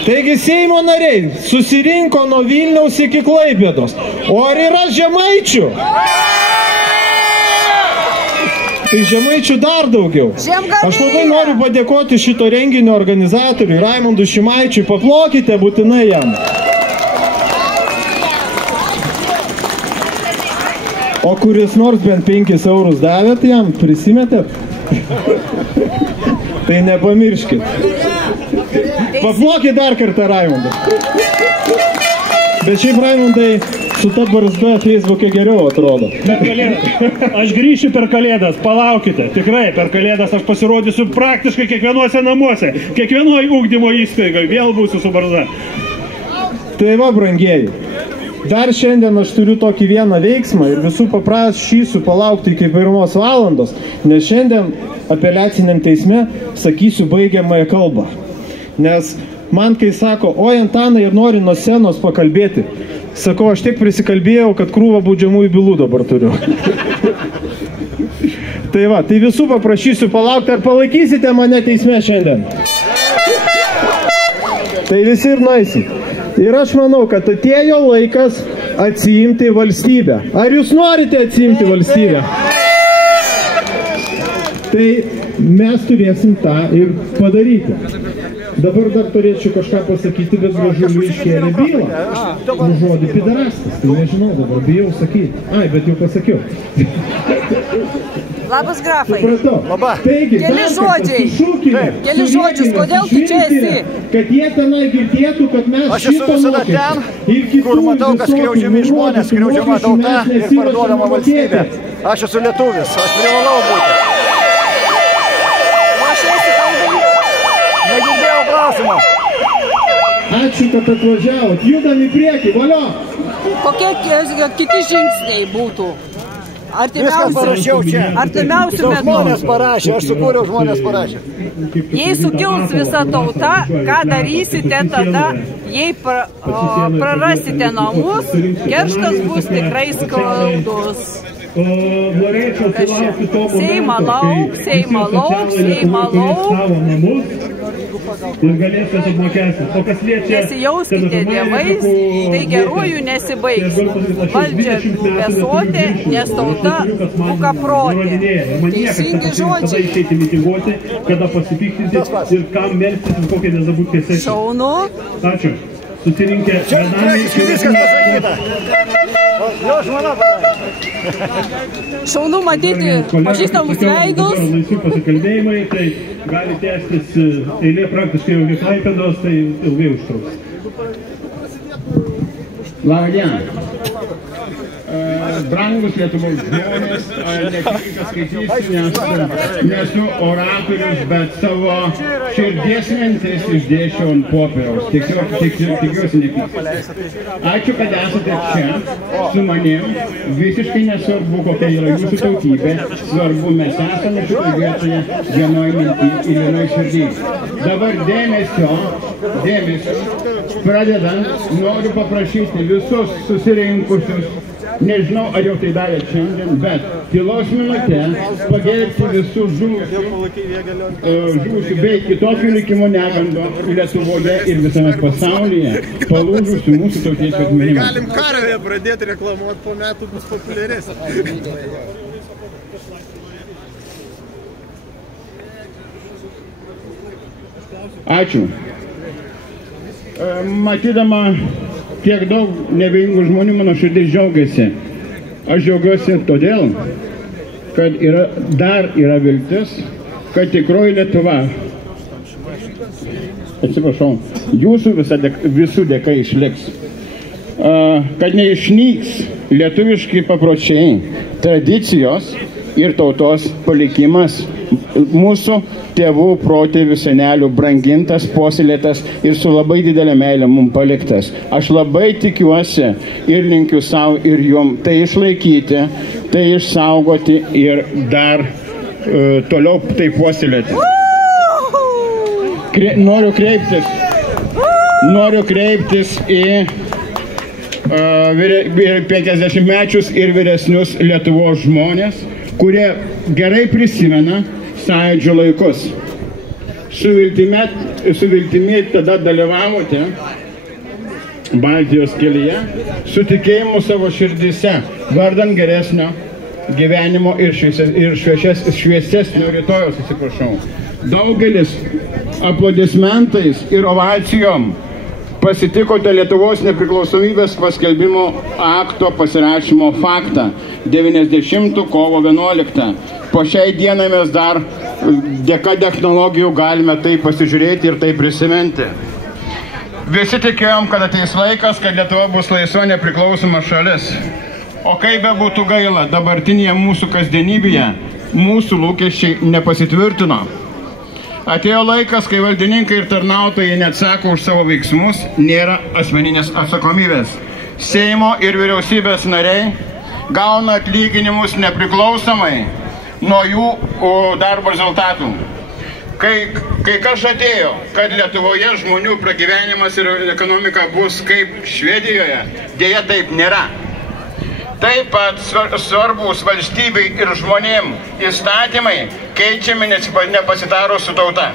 Taigi Seimo nariai susirinko nuo Vilniaus iki Klaipėdos. O ar yra žemaičių? Tai žemaičių dar daugiau. Aš labai noriu padėkoti šito renginio organizatoriui, Raimondui Šimaičiui. Paplokite būtinai jam. O kuris nors bent 5 eurus davėt jam, prisimetėt? Tai nepamirškit. Paplokit dar kartą Raimondai. Bet šiaip Raimondai su ta barzda Facebook'e geriau atrodo. Aš grįšiu per Kalėdas, palaukite. Tikrai, per Kalėdas aš pasirodysiu praktiškai kiekvienuose namuose. Kiekvienoje ugdymo įstaigoje vėl būsiu su barzda. Tai va, brangieji. Dar šiandien aš turiu tokį vieną veiksmą ir visų paprašysiu palaukti iki 1 valandos, nes šiandien apeliaciniam teisme sakysiu baigiamąją kalbą. Nes man kai sako, oi Antanai, ir nori nuo scenos pakalbėti, sakau, aš tiek prisikalbėjau, kad krūvą baudžiamųjų bylų dabar turiu. Tai va, tai visų paprašysiu palaukti, ar palaikysite mane teisme šiandien? Tai visi ir nueisit. Ir aš manau, kad atėjo laikas atsiimti valstybę. Ar jūs norite atsiimti valstybę? Tai mes turėsim tą ir padaryti. Dabar dar turėčiau kažką pasakyti, bet Gražuliui iškėlė bylą. Žodį piderastas. Tai nežinau dabar, bijau sakyti. Ai, bet jau pasakiau. Labas, grafai. Supratau. Keli žodžiai. Keli žodžius, kodėl tu čia esi? Kad jie tenai girdėtų, kad mes aš esu visada ten, kur matau, kad skriaudžiami žmonės, skriaudžiama tauta ir parduodama valstybė. Aš esu lietuvis, aš privalau būti. Negirdėjau klausimą. Ačiū, kad atvažiavot. Judam į priekį, valio. Kokie kiti žingsniai būtų? Viską parašiau čia. Artimiausių metų. Žmonės parašė, aš sukūriau, žmonės parašė. Jei sukils visa tauta, ką darysite tada, jei prarasite namus, kerštas bus tikrai skaudus. Seimą lauk, Seimą lauk, Seimą lauk. Ir galėsite apmokestinti. O kas liečia... Nesijauskite dievais, tai geruoju nesibaigs. Valdžia besotė, nes tauta buka protė. Teisingi žodžiai. Išeiti mitinguoti, kada pasipiktinti ir kam melstis ir kokie nezabūtkė sėkti. Šaunu. Ačiū. Susirinkę... Čia praktiškai viskas pasakyta. Jo žmona padarė. Šaunu matyti pažįstamus veidus. Laisvi pasikalbėjimai, tai gali tęstis eilė praktiškai jau iki Klaipėdos, tai ilgai užtruks. Labą dieną. Brangus Lietuvos žmonės, nekritikas skaitysiu, nesu oratorius, bet savo širdies mintis išdėšiau ant popieriaus. Tikiuosi neklysiu. Ačiū, kad esate čia su manim. Visiškai nesvarbu, kokia yra jūsų tautybė. Svarbu, mes esame šitoje vietoje vienoj minty ir vienoj širdį. Dabar dėmesio. Pradedant, noriu paprašyti visus susirinkusius. Nežinau, ar jau tai darė šiandien, bet tylos minutę pagerbti visų žuvusių bei kitokių likimo negandų Lietuvoje ir visame pasaulyje palūžusių mūsų tautiečių atminimą. Galim karą pradėti reklamuoti, po metų bus populiaresnis. Ačiū. matydama tiek daug nevingų žmonių, mano širdis džiaugiasi. Aš džiaugiuosi todėl, kad dar yra viltis, kad tikroji Lietuva, atsiprašau, jūsų visų dėka išliks. Kad neišnyks lietuviški papročiai, tradicijos ir tautos palikimas, mūsų tėvų, protėvių, senelių brangintas, puoselėtas ir su labai didelė meilė mums paliktas. Aš labai tikiuosi ir linkiu savo ir jum tai išlaikyti, tai išsaugoti ir dar toliau tai puoselėti. Noriu kreiptis į 50-mečius ir vyresnius Lietuvos žmonės, kurie gerai prisimena Sąjūdžio laikus. Su viltimi tada dalyvavote Baltijos kelyje, su tikėjimu savo širdise, vardan geresnio gyvenimo ir šviesesnio rytojos, atsiprašau. Daugelis aplodismentais ir ovacijom pasitikote Lietuvos nepriklausomybės paskelbimo akto pasirašymo faktą 90 kovo 11. Po šiai dienai mes dar dėka technologijų galime tai pasižiūrėti ir tai prisiminti. Visi tikėjom, kad ateis laikas, kad Lietuva bus laisva nepriklausoma šalis. O kaip be būtų gaila, dabartinėje mūsų kasdienybėje mūsų lūkesčiai nepasitvirtino. Atėjo laikas, kai valdininkai ir tarnautojai neatsako už savo veiksmus, nėra asmeninės atsakomybės. Seimo ir vyriausybės nariai gauna atlyginimus nepriklausomai nuo jų darbo rezultatų. Kai kas žadėjo, kad Lietuvoje žmonių pragyvenimas ir ekonomika bus kaip Švedijoje, dėja taip nėra. Taip pat svarbus valstybei ir žmonėm įstatymai keičiami nepasitarus su tauta.